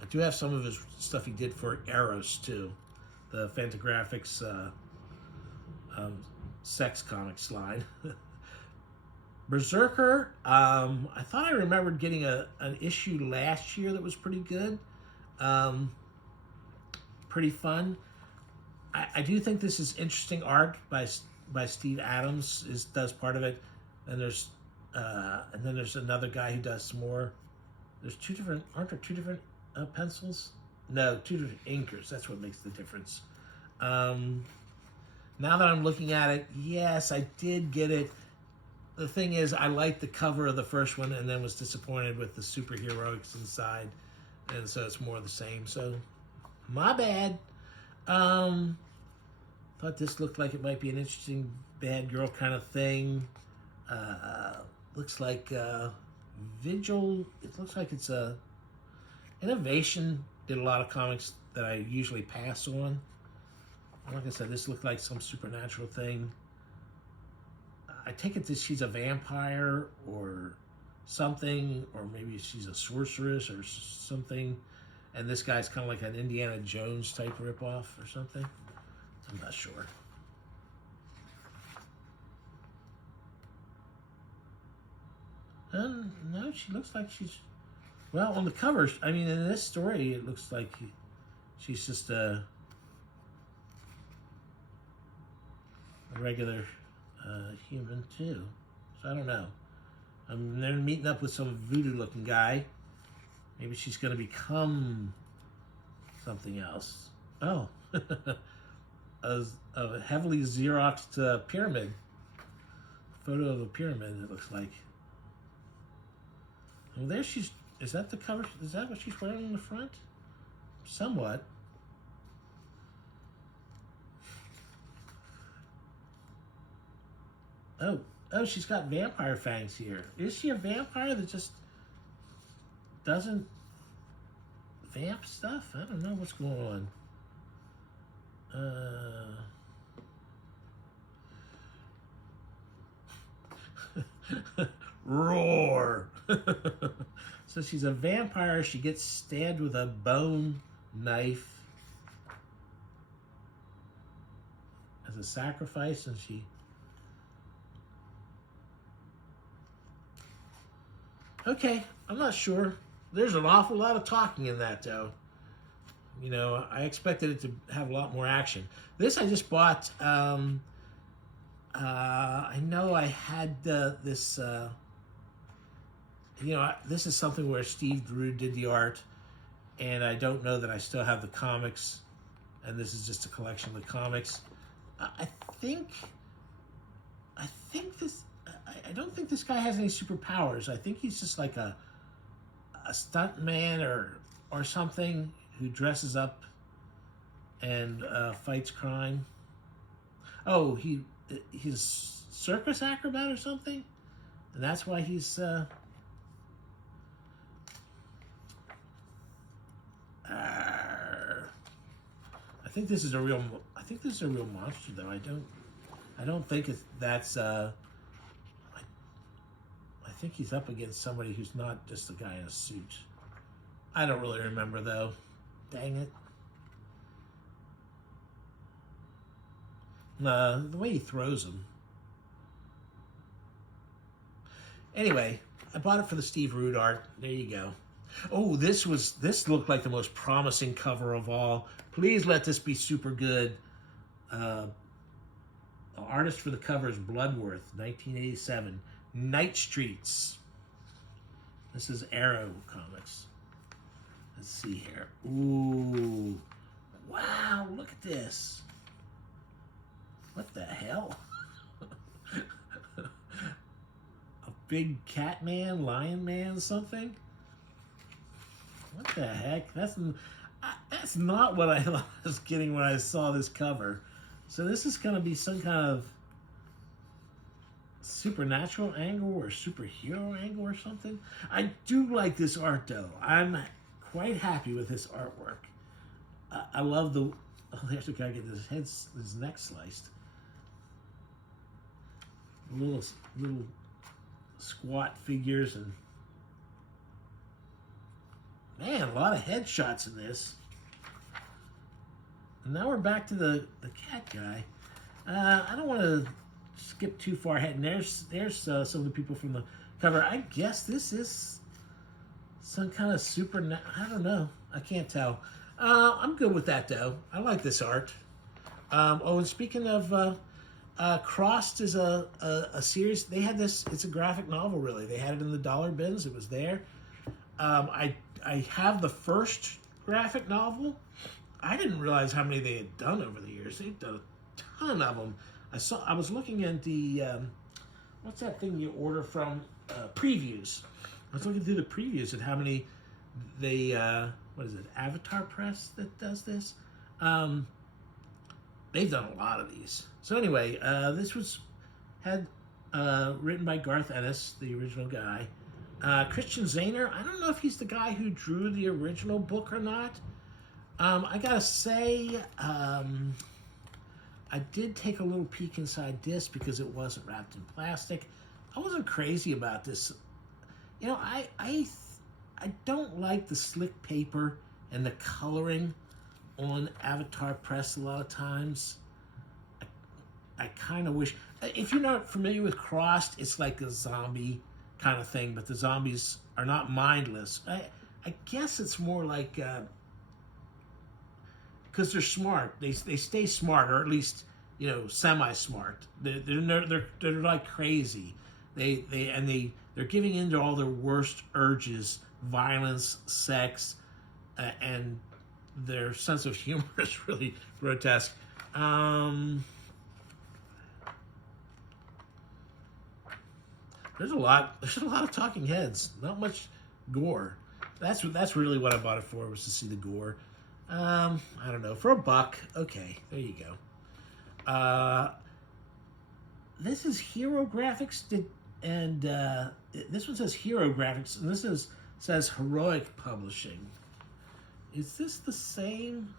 I do have some of his stuff he did for Eros, too. The Fantagraphics sex comics line. Berserker, I thought I remembered getting an issue last year that was pretty good. Pretty fun. I do think this is interesting art by Steve Adams does part of it, and then there's another guy who does some more. There's aren't there two different pencils? No, two different inkers. That's what makes the difference. Now that I'm looking at it, yes, I did get it. The thing is, I liked the cover of the first one and then was disappointed with the superheroics inside. And so it's more of the same. So, my bad. Thought this looked like it might be an interesting bad girl kind of thing. Looks like Vigil. It looks like it's Innovation did a lot of comics that I usually pass on. Like I said, this looked like some supernatural thing. I take it that she's a vampire or something, or maybe she's a sorceress or something. And this guy's kind of like an Indiana Jones type ripoff or something. I'm not sure. No, she looks like she's... Well, on the cover, I mean, in this story, it looks like she's just a regular human, too. So I don't know. They're meeting up with some voodoo-looking guy. Maybe she's going to become something else. Oh. a heavily Xeroxed pyramid. Photo of a pyramid, it looks like. Well, there she's... Is that the cover? Is that what she's wearing on the front? somewhat. Oh, oh, she's got vampire fangs here. Is she a vampire that just doesn't vamp stuff? I don't know what's going on. Roar. So she's a vampire. She gets stabbed with a bone knife as a sacrifice, and she... Okay, I'm not sure. There's an awful lot of talking in that, though. You know, I expected it to have a lot more action. This I just bought. I know I had this. You know, this is something where Steve Drew did the art, and I don't know that I still have the comics. And this is just a collection of the comics. I think this. I don't think this guy has any superpowers. I think he's just like a stunt man or something who dresses up and fights crime. Oh, he's circus acrobat or something, and that's why he's. I think this is a real. I think this is a real monster, though. I don't think that's. I think he's up against somebody who's not just a guy in a suit. I don't really remember, though. Dang it. The way he throws them. Anyway, I bought it for the Steve Rude art. There you go. Oh, this looked like the most promising cover of all. Please let this be super good. The artist for the cover is Bloodworth, 1987. Night Streets. This is Arrow Comics. Let's see here. Ooh. Wow, look at this. What the hell? A big cat man, lion man, something? What the heck? That's not what I thought I was getting when I saw this cover. So this is going to be some kind of supernatural angle or superhero angle or something. I do like this art, though. I'm quite happy with this artwork. I love the... Oh, there's the guy getting his neck sliced. Little squat figures and... Man, a lot of headshots in this. And now we're back to the cat guy. I don't want to skip too far ahead. And there's some of the people from the cover. I guess this is some kind of I don't know. I can't tell. I'm good with that, though. I like this art. Oh, and speaking of... Crossed is a series. They had this. It's a graphic novel, really. They had it in the dollar bins. It was there. I have the first graphic novel. I didn't realize how many they had done over the years. They've done a ton of them. I was looking at the what's that thing you order from previews. I was looking through the previews at how many they what is it, Avatar Press that does this. They've done a lot of these. So anyway, this was written by Garth Ennis, the original guy. Christian Zahner, I don't know if he's the guy who drew the original book or not. I gotta say, I did take a little peek inside this because it wasn't wrapped in plastic. I wasn't crazy about this. You know, I don't like the slick paper and the coloring on Avatar Press a lot of times. I kind of wish... If you're not familiar with Crossed, it's like a zombie kind of thing, but the zombies are not mindless. I guess it's more like... because they're smart. They stay smart, or at least, you know, semi-smart. They're like crazy. They're giving in to all their worst urges, violence, sex, and their sense of humor is really grotesque. There's a lot of talking heads. Not much gore. That's really what I bought it for, was to see the gore. I don't know, for $1. Okay, there you go. This is Hero Graphics, and this one says Hero Graphics, and this says Heroic Publishing. Is this the same?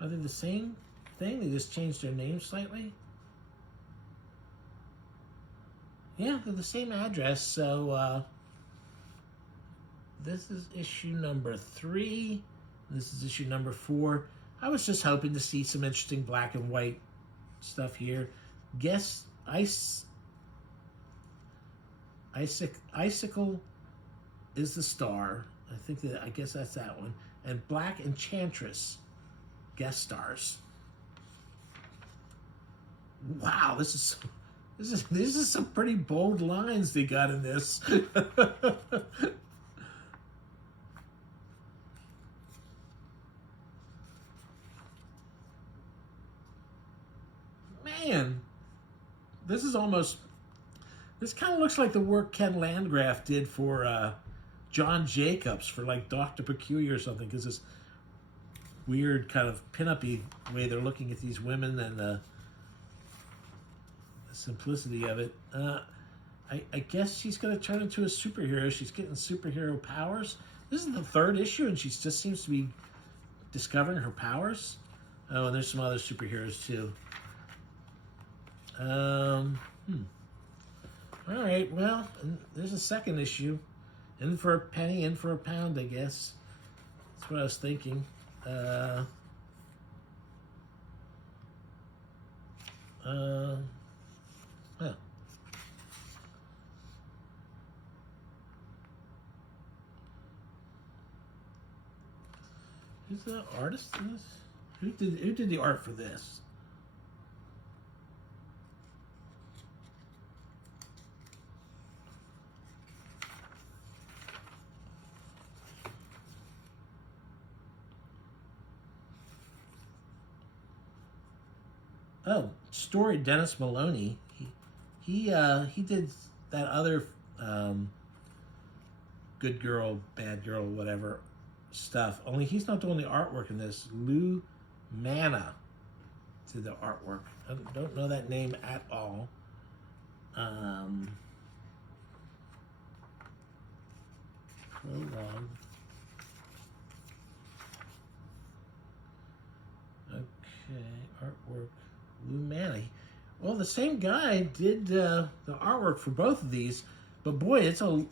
Are they the same thing? They just changed their name slightly? Yeah, they're the same address, so this is issue number 3. This is issue number 4. I was just hoping to see some interesting black and white stuff here. Guess Icicle is the star. I guess that's that one. And Black Enchantress guest stars. Wow, this is some pretty bold lines they got in this. Man, this kind of looks like the work Ken Landgraf did for John Jacobs for like Dr. Peculiar or something, because this weird kind of pin-up-y way they're looking at these women and the simplicity of it. I guess she's going to turn into a superhero. She's getting superhero powers. This is the 3rd issue, and she just seems to be discovering her powers. Oh, and there's some other superheroes, too. All right, well, there's a 2nd issue. In for a penny, in for a pound, I guess. That's what I was thinking. Huh. Who's the artist in this? Who did the art for this? Oh, story Dennis Maloney. He did that other good girl, bad girl, whatever stuff. Only he's not doing the artwork in this. Lou Mana did the artwork. I don't know that name at all. Prologue. Okay, artwork. Lou Mana. Well, the same guy did the artwork for both of these, but boy, it's a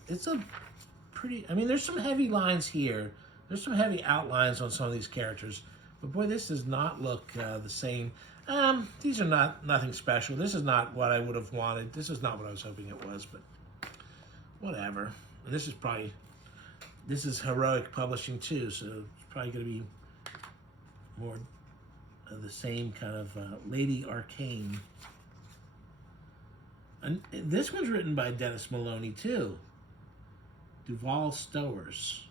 pretty. I mean, there's some heavy lines here. There's some heavy outlines on some of these characters, but boy, this does not look the same. These are nothing special. This is not what I would have wanted. This is not what I was hoping it was, but whatever. And this is Heroic Publishing too, so it's probably going to be more of the same kind of Lady Arcane. And this one's written by Dennis Maloney too. Duval Stowers.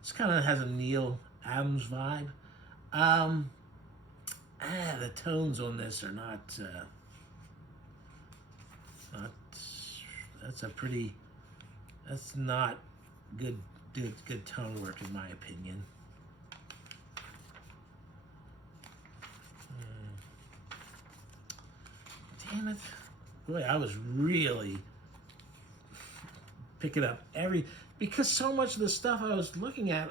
This kind of has a Neil Adams vibe. The tones on this are not. That's not good tone work in my opinion. Damn it. Boy, I was really picking up because so much of the stuff I was looking at,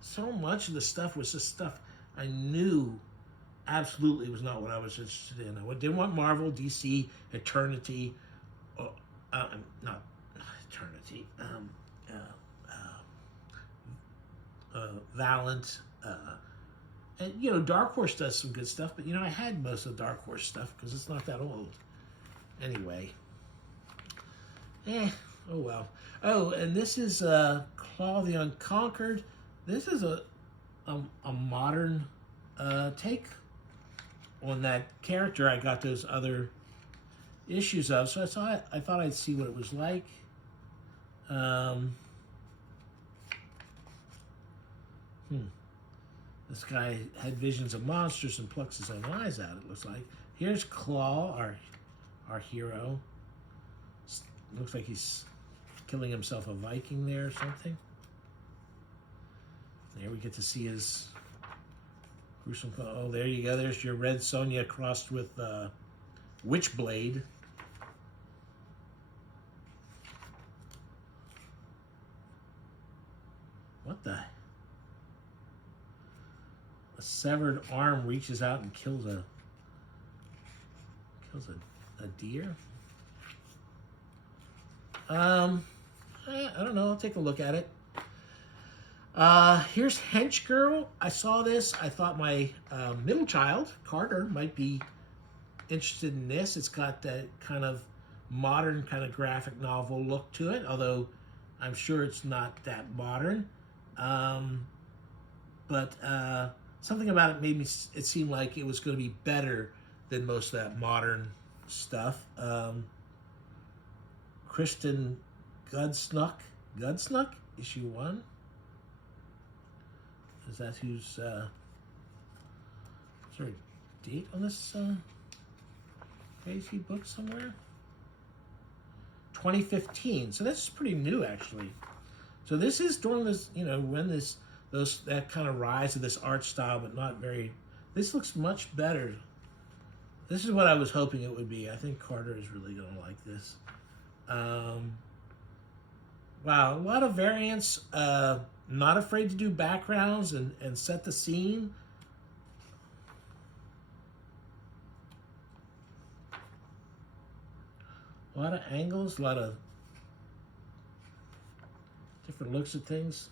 so much of the stuff was just stuff I knew absolutely was not what I was interested in. I didn't want Marvel, DC, Eternity, not Eternity, Valiant, and Dark Horse does some good stuff, but I had most of the Dark Horse stuff because it's not that old. Anyway, oh well. Oh, and this is Claw the Unconquered. This is a modern take on that character I got those other issues of, so I thought I'd see what it was like. This guy had visions of monsters and plucks his own eyes out, it looks like. Here's Claw, our hero. Looks like he's killing himself a Viking there or something. There we get to see his gruesome. Oh, there you go. There's your Red Sonja crossed with Witchblade. What the? A severed arm reaches out and kills a deer. I don't know. I'll take a look at it. Here's Hench Girl. I saw this. I thought my middle child, Carter, might be interested in this. It's got that kind of modern kind of graphic novel look to it, although I'm sure it's not that modern. But something about it made it seem like it was going to be better than most of that modern stuff. Kristen Gudsnuck, issue 1. Is that who's, is there a date on this crazy book somewhere? 2015, so that's pretty new actually. So this is during this, you know, when that kind of rise of this art style, but not very, this looks much better. This is what I was hoping it would be. I think Carter is really going to like this. Wow, a lot of variants. Not afraid to do backgrounds and set the scene. A lot of angles, a lot of different looks at things.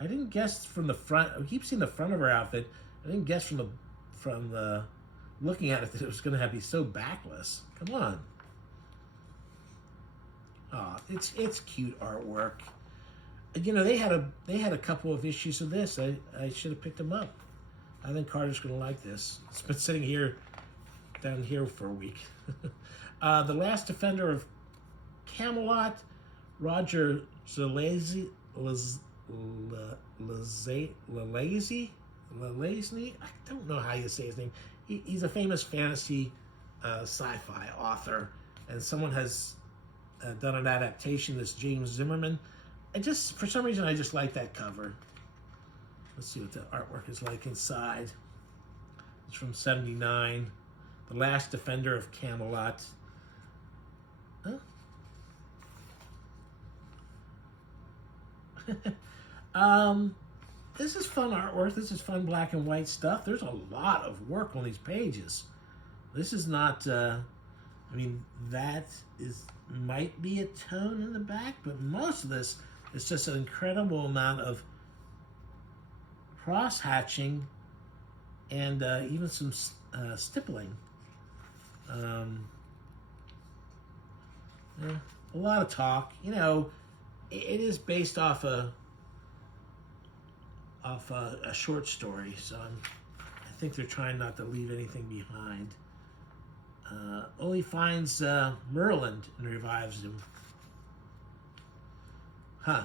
I didn't guess from the front. I keep seeing the front of her outfit. I didn't guess from the looking at it that it was going to be so backless. Come on. Oh, it's cute artwork. You know, they had a couple of issues of this. I should have picked them up. I think Carter's going to like this. It's been sitting here, down here for a week. The Last Defender of Camelot, Roger Zelazny. I don't know how you say his name. He's a famous fantasy sci-fi author, and someone has done an adaptation. This James Zimmerman. For some reason, I just like that cover. Let's see what the artwork is like inside. It's from '79. The Last Defender of Camelot. Huh? This is fun artwork. This is fun black and white stuff. There's a lot of work on these pages. This is not, I mean, that might be a tone in the back, but most of this is just an incredible amount of cross-hatching and even some stippling. Yeah, a lot of talk. You know, it is based off a short story, so I think they're trying not to leave anything behind. Only finds Merlin and revives him. Huh.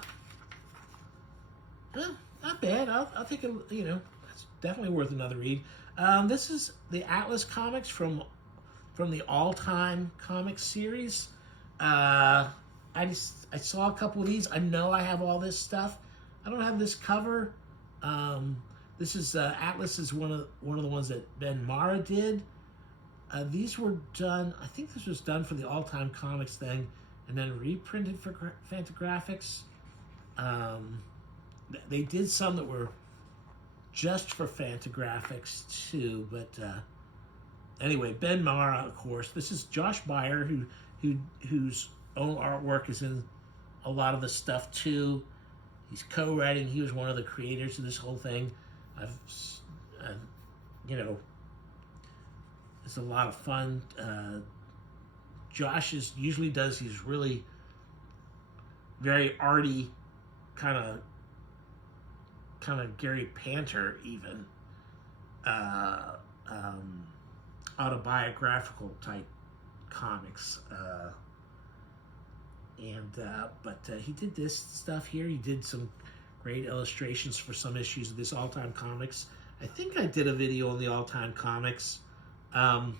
Well, not bad. I'll take a, you know, that's definitely worth another read. This is the Atlas comics from the All-Time Comics series. I saw a couple of these. I know I have all this stuff. I don't have this cover. This is Atlas is one of the ones that Ben Mara did. These were done. I think this was done for the All-Time Comics thing, and then reprinted for Fantagraphics. They did some that were just for Fantagraphics too, but anyway, Ben Mara, of course. This is Josh Beyer, whose own artwork is in a lot of the stuff too. He's co-writing. He was one of the creators of this whole thing. You know, it's a lot of fun. Josh usually does these really very arty, kind of Gary Panter even, autobiographical type comics. But he did this stuff here. He did some great illustrations for some issues of this All-Time Comics. I think I did a video on the All-Time Comics. I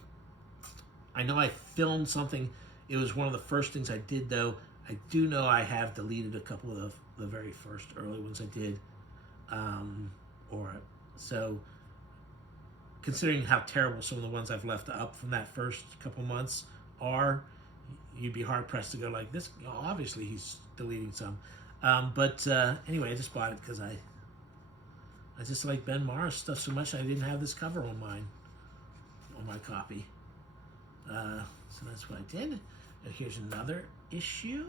know I filmed something. It was one of the first things I did, though. I do know I have deleted a couple of the very first early ones I did. Or so, considering how terrible some of the ones I've left up from that first couple months are, you'd be hard pressed to go like this. You know, obviously, he's deleting some. But anyway, I just bought it because I just like Ben Morris stuff so much. I didn't have this cover on my copy. So that's what I did. And here's another issue.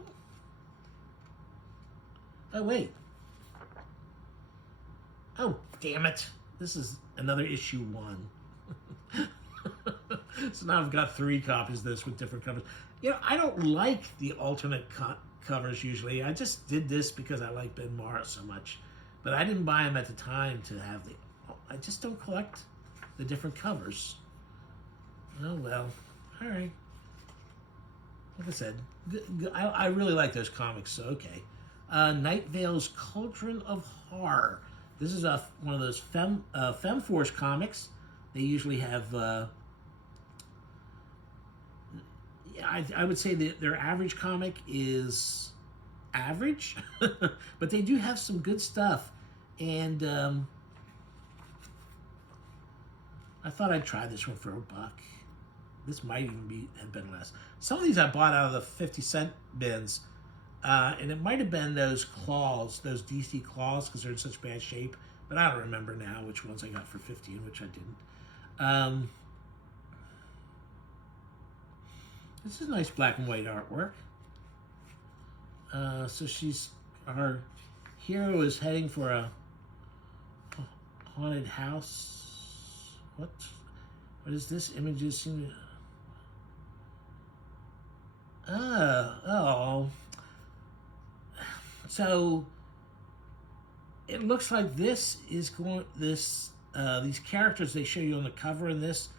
Oh, wait. Oh, damn it. This is another issue 1. So now I've got 3 copies of this with different covers. You know, I don't like the alternate covers usually. I just did this because I like Ben Morris so much. But I didn't buy them at the time to have the... I just don't collect the different covers. Oh, well. All right. Like I said, I really like those comics, so okay. Night Vale's Cauldron of Horror. This is one of those Femforce comics. They usually have... I would say that their average comic is average, but they do have some good stuff. And I thought I'd try this one for $1. This might even have been less. Some of these I bought out of the 50-cent bins, and it might have been those claws, those DC claws, because they're in such bad shape. But I don't remember now which ones I got for 50 and which I didn't. This is nice black and white artwork. So our hero is heading for a haunted house. What is this? Images seem to... Oh. So it looks like this is these characters they show you on the cover in this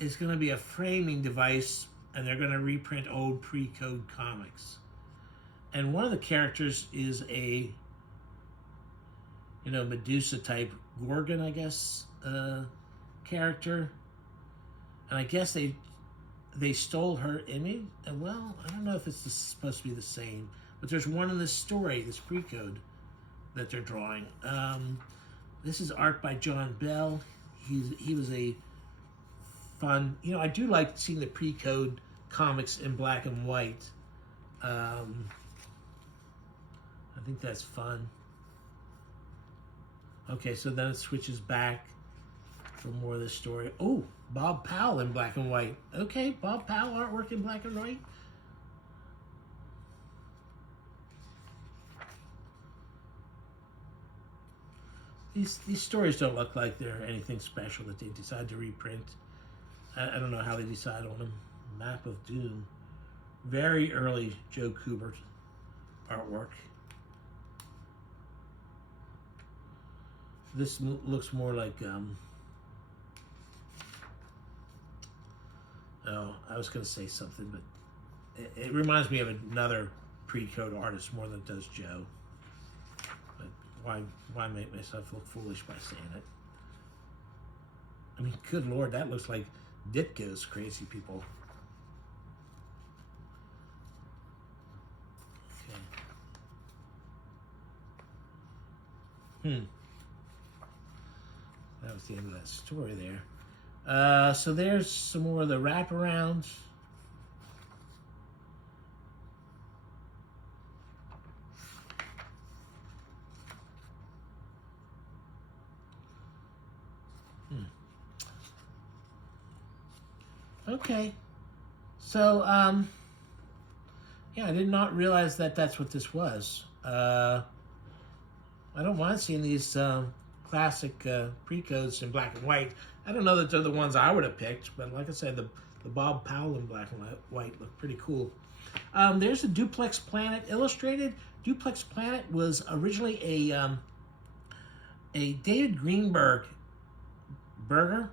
is going to be a framing device, and they're going to reprint old pre-code comics. And one of the characters is a, Medusa type Gorgon, I guess, character. And I guess they stole her image. And well, I don't know if it's supposed to be the same, but there's one in this story, this pre-code that they're drawing. This is art by John Bell. He was a fun, I do like seeing the pre-code comics in black and white. I think that's fun. Okay, so then it switches back for more of this story. Oh, Bob Powell in black and white. Okay, Bob Powell artwork in black and white. These stories don't look like they're anything special that they decide to reprint. I don't know how they decide on them. Map of Doom. Very early Joe Kubert artwork. This looks more like, oh, I was going to say something, but it reminds me of another pre-code artist more than it does Joe. But why make myself look foolish by saying it? I mean, good Lord, that looks like Ditko's Crazy People. Okay. That was the end of that story there. So there's some more of the wraparounds. Okay. So, yeah, I did not realize that that's what this was. I don't mind seeing these classic pre-codes in black and white. I don't know that they're the ones I would have picked, but like I said, the Bob Powell in black and white look pretty cool. There's the Duplex Planet Illustrated. Duplex Planet was originally a David Greenberg Berger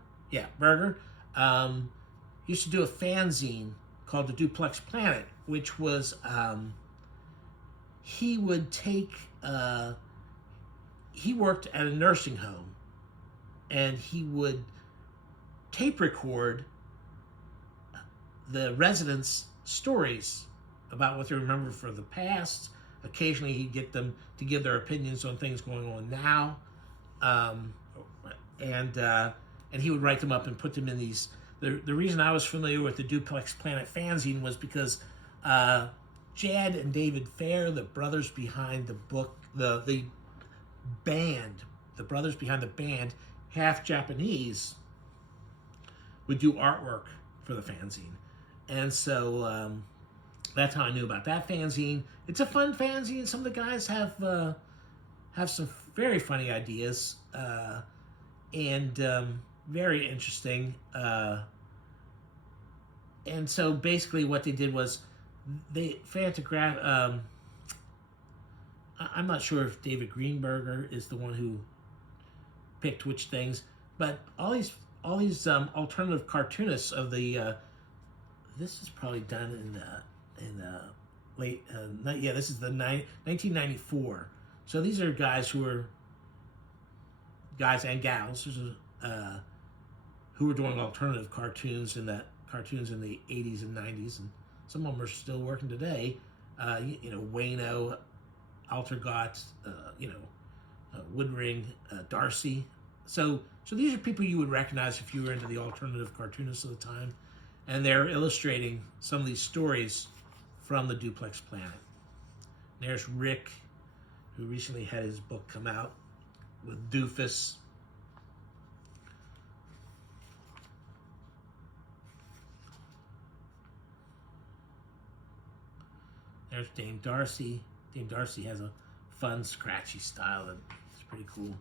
used to do a fanzine called the Duplex Planet, which was he would take he worked at a nursing home, and he would tape record the residents stories about what they remember from the past. Occasionally, he'd get them to give their opinions on things going on now, um, and he would write them up and put them in these. The reason I was familiar with the Duplex Planet fanzine was because Jad and David Fair, the brothers behind the book, the band, the brothers behind the band, half Japanese, would do artwork for the fanzine, and so that's how I knew about that fanzine. It's a fun fanzine. Some of the guys have some very funny ideas and very interesting. And so basically, what they did was they Fantagraph. I'm not sure if David Greenberger is the one who picked which things, but all these alternative cartoonists of the this is probably done in late this is the 1994. So these are guys and gals who were doing alternative cartoons in the 80s and 90s, and some of them are still working today. Wayno, Altergott, Woodring, Darcy. So these are people you would recognize if you were into the alternative cartoonists of the time, and they're illustrating some of these stories from the Duplex Planet. And there's Rick, who recently had his book come out with Doofus. There's Dame Darcy. Dame Darcy has a fun, scratchy style that's pretty cool.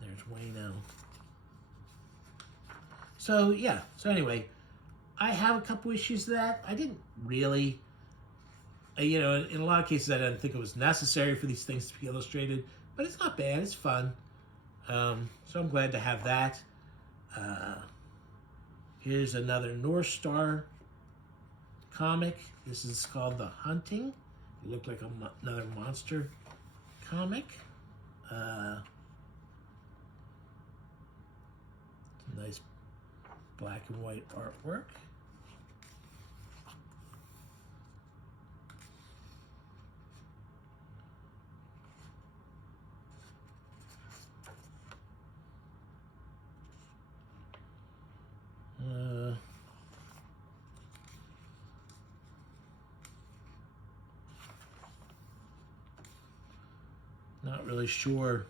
There's Wayno. So anyway, I have a couple issues of that. I didn't really, in a lot of cases, I didn't think it was necessary for these things to be illustrated, but it's not bad. It's fun. So I'm glad to have that. Here's another North Star comic. This is called The Hunting. It looked like another monster comic. Nice black and white artwork. Not really sure.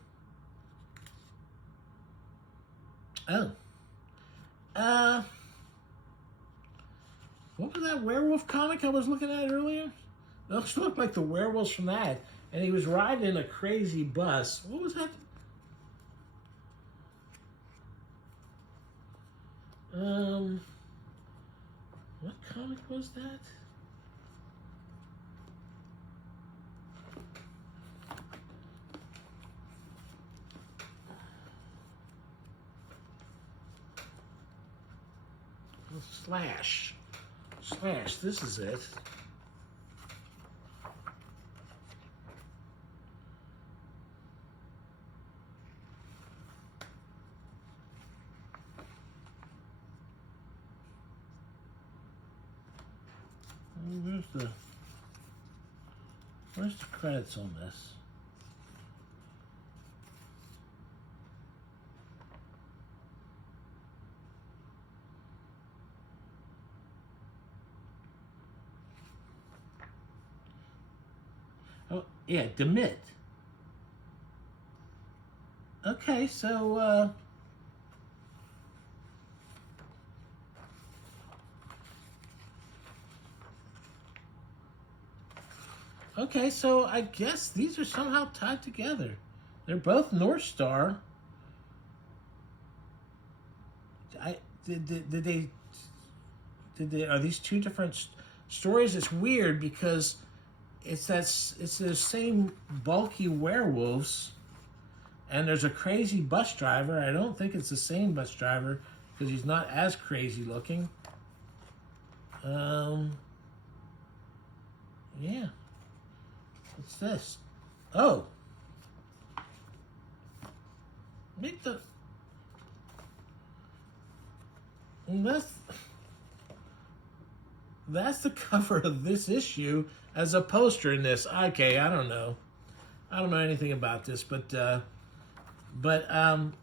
What was that werewolf comic I was looking at earlier? Those looked like the werewolves from that. And he was riding in a crazy bus. What was that? What comic was that? Slash, this is it. Where's the credits on this? Oh, yeah, Demit. Okay, so, okay, so I guess these are somehow tied together. They're both North Star. Did they, are these two different stories? It's weird because it's the same bulky werewolves, and there's a crazy bus driver. I don't think it's the same bus driver because he's not as crazy looking. Yeah. What's this? Oh. Make the... That's that's the cover of this issue as a poster in this. Okay, I don't know. I don't know anything about this, but oh,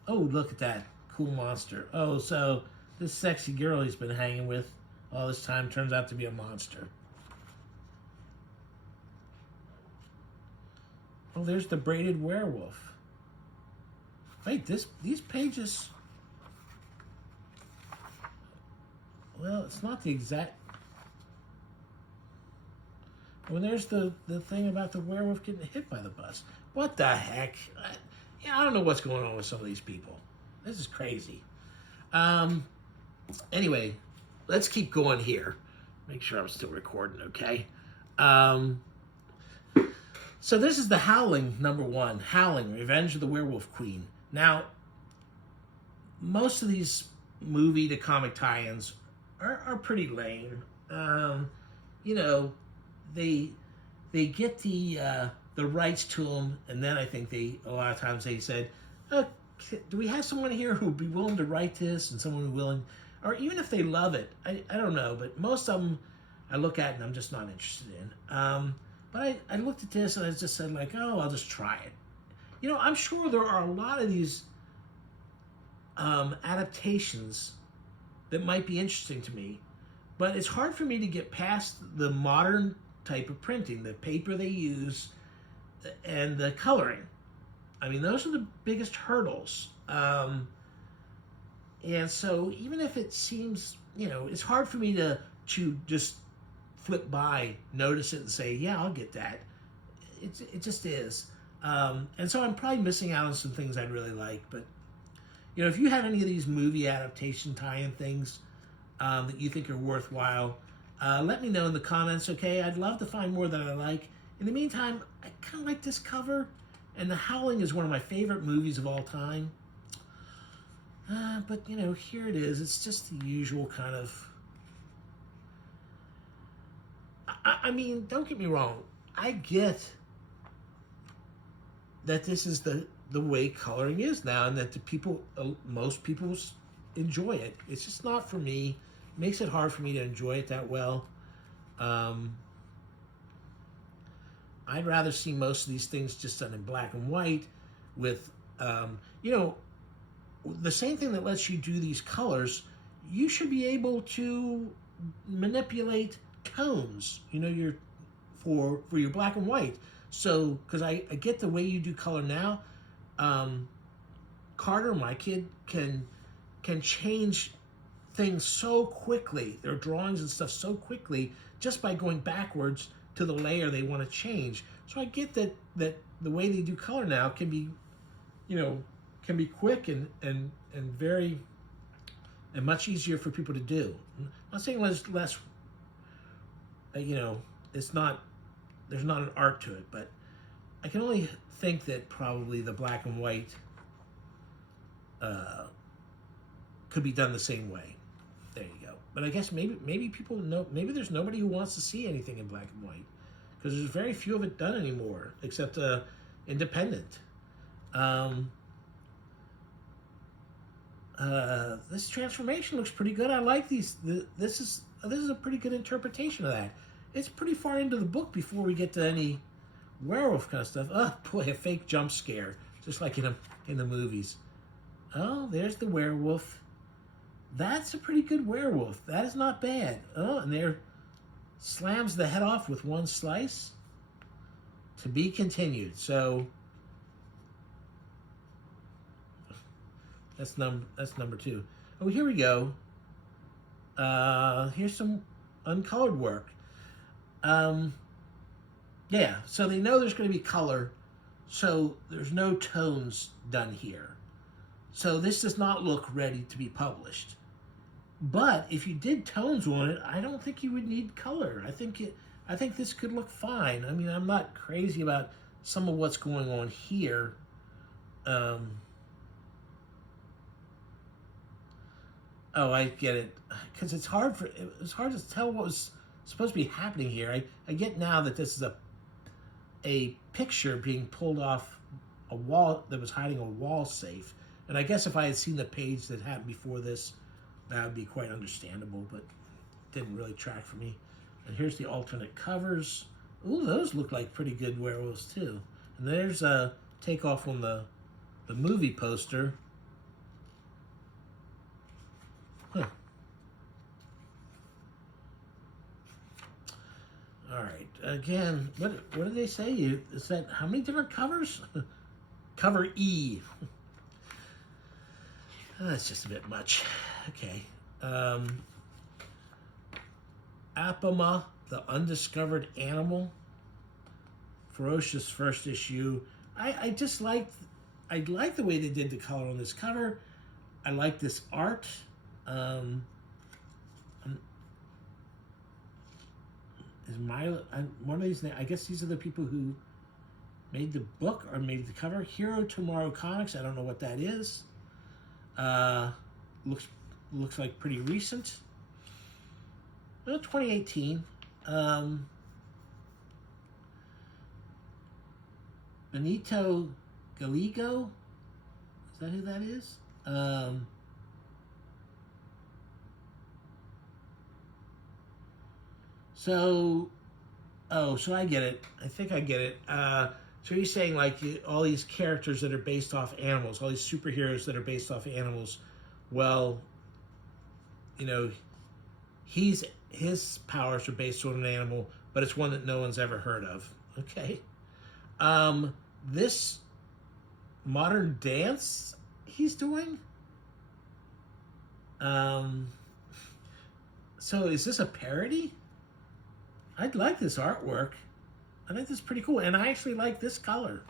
look at that cool monster. Oh, so this sexy girl he's been hanging with all this time turns out to be a monster. Oh, there's the braided werewolf. Wait, these pages. Well, it's not the exact. Well, there's the thing about the werewolf getting hit by the bus. What the heck? I don't know what's going on with some of these people. This is crazy. Anyway, let's keep going here. Make sure I'm still recording, okay? So this is the Howling #1. Howling, Revenge of the Werewolf Queen. Now, most of these movie to comic tie-ins are pretty lame. You know, they get the rights to them, and then I think a lot of times they said, oh, do we have someone here who would be willing to write this, and someone willing, or even if they love it, I don't know, but most of them I look at and I'm just not interested in. But I looked at this and I just said like, oh, I'll just try it. You know, I'm sure there are a lot of these adaptations that might be interesting to me, but it's hard for me to get past the modern type of printing, the paper they use, and the coloring. I mean, those are the biggest hurdles. And so even if it seems, you know, it's hard for me to just flip by, notice it, and say, yeah, I'll get that. It just is. And so I'm probably missing out on some things I'd really like. But, you know, if you have any of these movie adaptation tie-in things that you think are worthwhile, let me know in the comments, okay? I'd love to find more that I like. In the meantime, I kind of like this cover, and The Howling is one of my favorite movies of all time. But, you know, here it is. It's just the usual kind of... I mean, don't get me wrong. I get that this is the way coloring is now, and that the people, most people enjoy it. It's just not for me. It makes it hard for me to enjoy it that well. I'd rather see most of these things just done in black and white with, you know, the same thing that lets you do these colors. You should be able to manipulate tones, you know, for your black and white. So, because I get the way you do color now. Carter, my kid, can change things so quickly, their drawings and stuff so quickly, just by going backwards to the layer they want to change. So I get that the way they do color now can be, you know, can be quick and very and much easier for people to do. I'm not saying less you know, there's not an art to it, but I can only think that probably the black and white could be done the same way. There you go. But I guess maybe people know, maybe there's nobody who wants to see anything in black and white, because there's very few of it done anymore, except independent. This transformation looks pretty good. I like these. This is a pretty good interpretation of that. It's pretty far into the book before we get to any werewolf kind of stuff. Oh boy, a fake jump scare, just like in the movies. Oh, there's the werewolf. That's a pretty good werewolf. That is not bad. Oh, and there slams the head off with one slice. To be continued. So that's number 2. Oh, here we go. Here's some uncolored work. Yeah, so they know there's going to be color, so there's no tones done here. So this does not look ready to be published. But if you did tones on it, I don't think you would need color. I think this could look fine. I mean, I'm not crazy about some of what's going on here. Oh, I get it. Because it's hard to tell what was supposed to be happening here. I get now that this is a picture being pulled off a wall that was hiding a wall safe. And I guess if I had seen the page that happened before this, that would be quite understandable, but didn't really track for me. And here's the alternate covers. Ooh, those look like pretty good werewolves too. And there's a takeoff on the movie poster. Huh. All right. Again, what did they say? Is that how many different covers? Cover E. That's just a bit much. Okay. Apama, the undiscovered animal. Ferocious first issue. I just liked. I like the way they did the color on this cover. I like this art. Is Milo one of these? I guess these are the people who made the book or made the cover. Hero Tomorrow Comics. I don't know what that is. Looks like pretty recent. 2018. Benito Gallego. Is that who that is? So I get it. I think I get it. So you're saying like all these characters that are based off animals, all these superheroes that are based off animals, well, you know, his powers are based on an animal, but it's one that no one's ever heard of. Okay. This modern dance he's doing. So is this a parody? I'd like this artwork. I think this is pretty cool, and I actually like this color.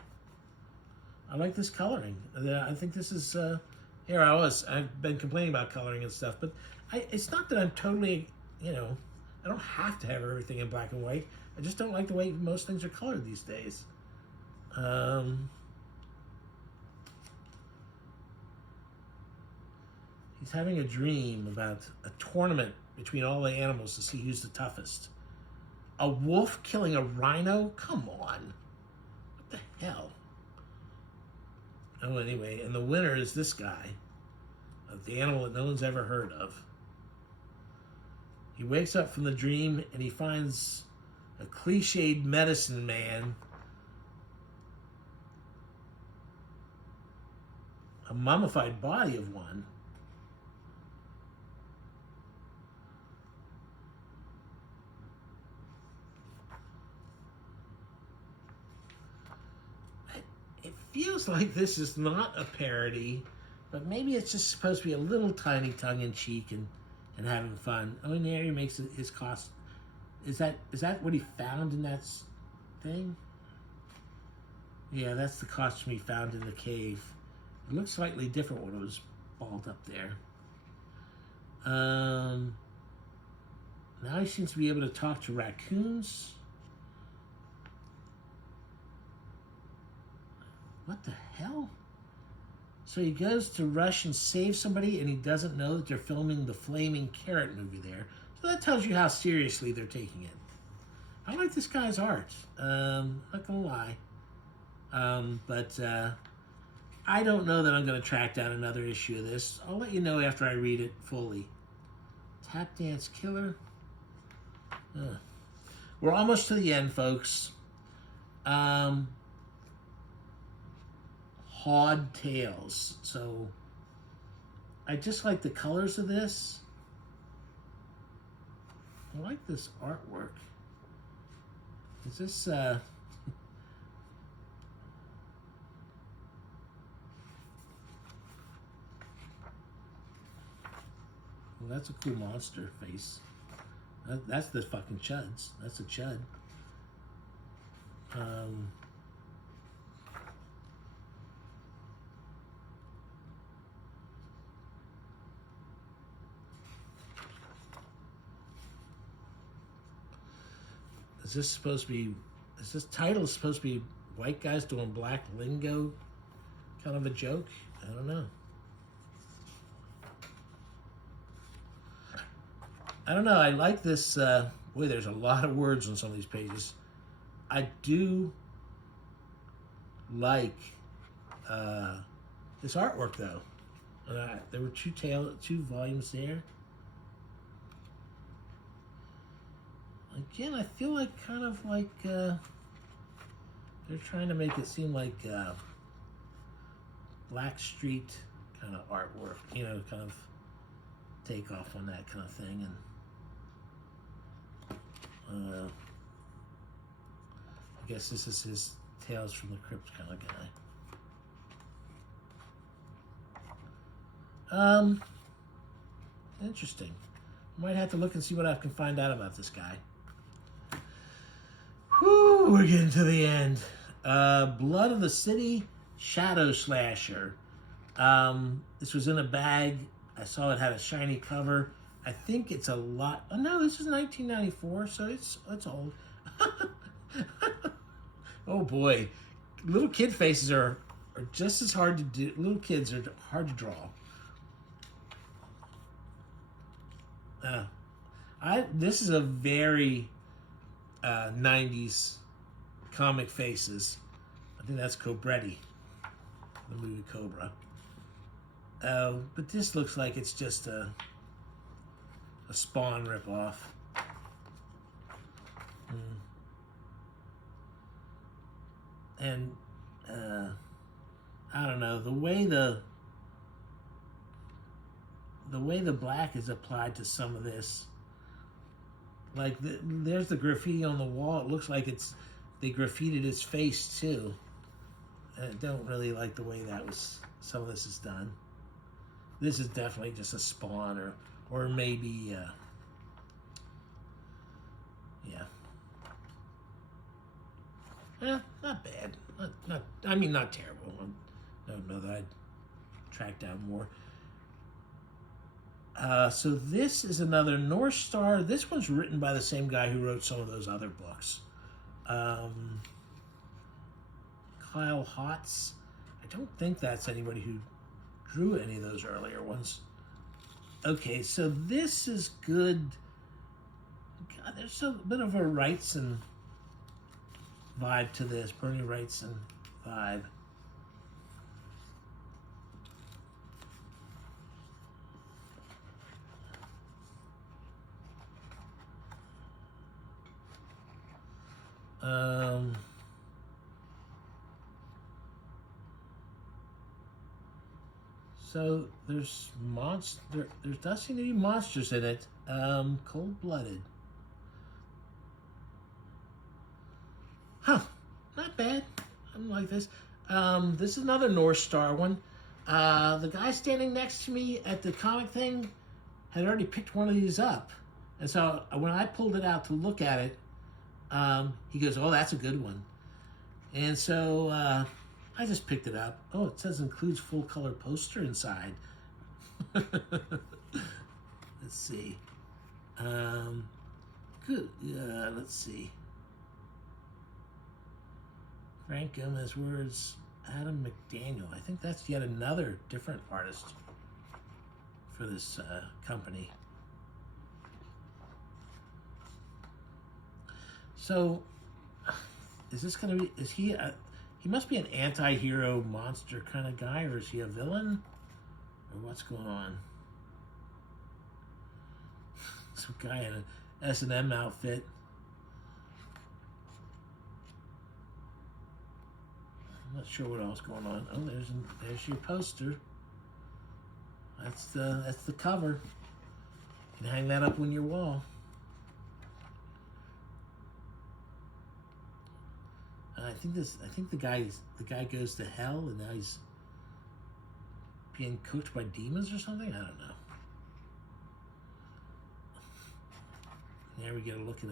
I like this coloring. I think this is. I've been complaining about coloring and stuff, but it's not that I'm totally, I don't have to have everything in black and white. I just don't like the way most things are colored these days. He's having a dream about a tournament between all the animals to see who's the toughest. A wolf killing a rhino? Come on. What the hell? Oh, anyway, and the winner is this guy. The animal that no one's ever heard of. He wakes up from the dream and he finds a cliched medicine man. A mummified body of one. It feels like this is not a parody, but maybe it's just supposed to be a little tiny tongue-in-cheek and having fun. Oh, and there he makes his cost. Is that what he found in that thing? Yeah, that's the costume he found in the cave. It looks slightly different when it was balled up there. Now he seems to be able to talk to raccoons. What the hell? So he goes to rush and save somebody, and he doesn't know that they're filming the Flaming Carrot movie there. So that tells you how seriously they're taking it. I like this guy's art. Not gonna lie. But I don't know that I'm gonna track down another issue of this. I'll let you know after I read it fully. Tap Dance Killer. We're almost to the end, folks. Hod Tales. So I just like the colors of this. I like this artwork. Is this well, that's a cool monster face. That's the fucking chuds. That's a chud. Is this title supposed to be white guys doing black lingo kind of a joke? I don't know. I like this. Boy, there's a lot of words on some of these pages. I do like this artwork, though. There were two volumes there. Again, I feel like kind of like they're trying to make it seem like Blackstreet kind of artwork, you know, kind of take off on that kind of thing. And I guess this is his Tales from the Crypt kind of guy. Interesting. Might have to look and see what I can find out about this guy. Whew, we're getting to the end. Blood of the City, Shadow Slasher. This was in a bag. I saw it had a shiny cover. I think it's a lot. Oh no, this is 1994, so it's old. Oh boy, little kid faces are just as hard to do. Little kids are hard to draw. This is a very 90s comic faces. I think that's Cobretti, the movie Cobra. But this looks like it's just a Spawn ripoff. And I don't know, the way the black is applied to some of this, like there's the graffiti on the wall. It looks like they graffitied his face too. And I don't really like the way some of this is done. This is definitely just a Spawn or maybe not bad. I mean, not terrible. I don't know that I'd track down more. So this is another North Star. This one's written by the same guy who wrote some of those other books. Kyle Hotz. I don't think that's anybody who drew any of those earlier ones. Okay, so this is good. God, there's a bit of a Wrightson vibe to this. Bernie Wrightson vibe. So there does seem to be monsters in it. Cold-blooded. Huh, not bad. I don't like this. This is another North Star one. The guy standing next to me at the comic thing had already picked one of these up. And so when I pulled it out to look at it, he goes, "Oh, that's a good one." And so I just picked it up. Oh, it says includes full color poster inside. Let's see. Good. Let's see. Frank Gomez words. Adam McDaniel. I think that's yet another different artist for this company. So, is this going to be, is he must be an anti-hero monster kind of guy, or is he a villain? Or what's going on? Some guy in an S&M outfit. I'm not sure what else going on. Oh, there's your poster. That's the cover. You can hang that up on your wall. I think the guy goes to hell and now he's being cooked by demons or something. I don't know. There we get a look at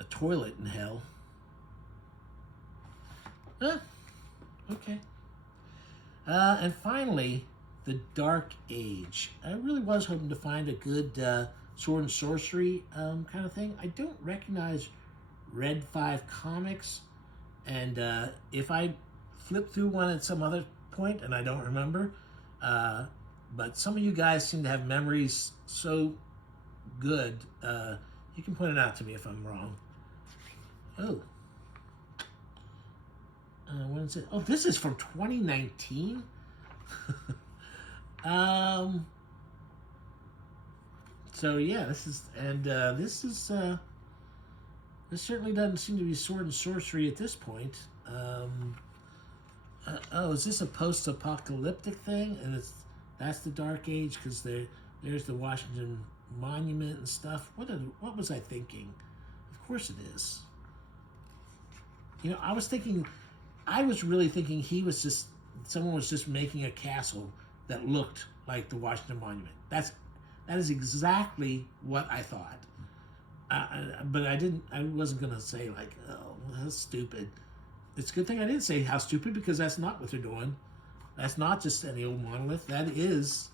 a toilet in hell. Huh? Okay. And finally, the Dark Age. I really was hoping to find a good sword and sorcery kind of thing. I don't recognize Red 5 Comics, and if I flip through one at some other point and I don't remember, but some of you guys seem to have memories so good, you can point it out to me if I'm wrong. Oh. When is it? Oh, this is from 2019. um. So yeah, this is this certainly doesn't seem to be sword and sorcery at this point. Oh, is this a post-apocalyptic thing? And that's the Dark Age because there's the Washington Monument and stuff. What was I thinking? Of course it is. You know, I was really thinking someone was just making a castle that looked like the Washington Monument. That is exactly what I thought. But I wasn't gonna say like, oh, that's stupid. It's a good thing I didn't say how stupid because that's not what they're doing. That's not just any old monolith. That is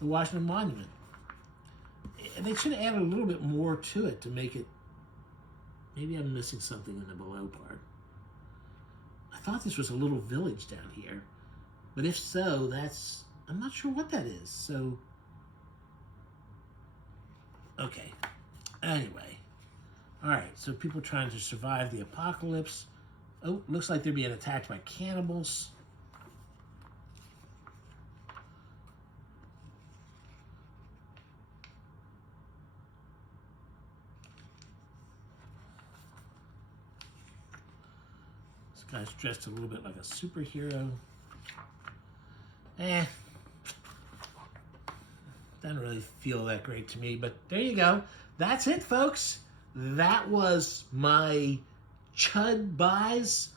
the Washington Monument. And they should have added a little bit more to it to make it. Maybe I'm missing something in the below part. I thought this was a little village down here, but if so, I'm not sure what that is. So, okay. Anyway, all right. So people trying to survive the apocalypse. Oh, looks like they're being attacked by cannibals. This guy's dressed a little bit like a superhero. Doesn't really feel that great to me, but there you go. That's it, folks. That was my CHUD buys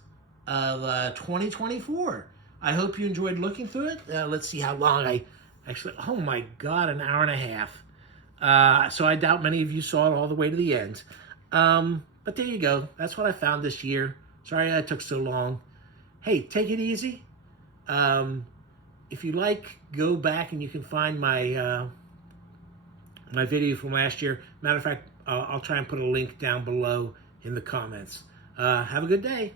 of 2024. I hope you enjoyed looking through it. Let's see how long I actually, oh my God, an hour and a half. So I doubt many of you saw it all the way to the end. But there you go. That's what I found this year. Sorry I took so long. Hey, take it easy. If you like, go back and you can find my my video from last year. Matter of fact, I'll try and put a link down below in the comments. Have a good day.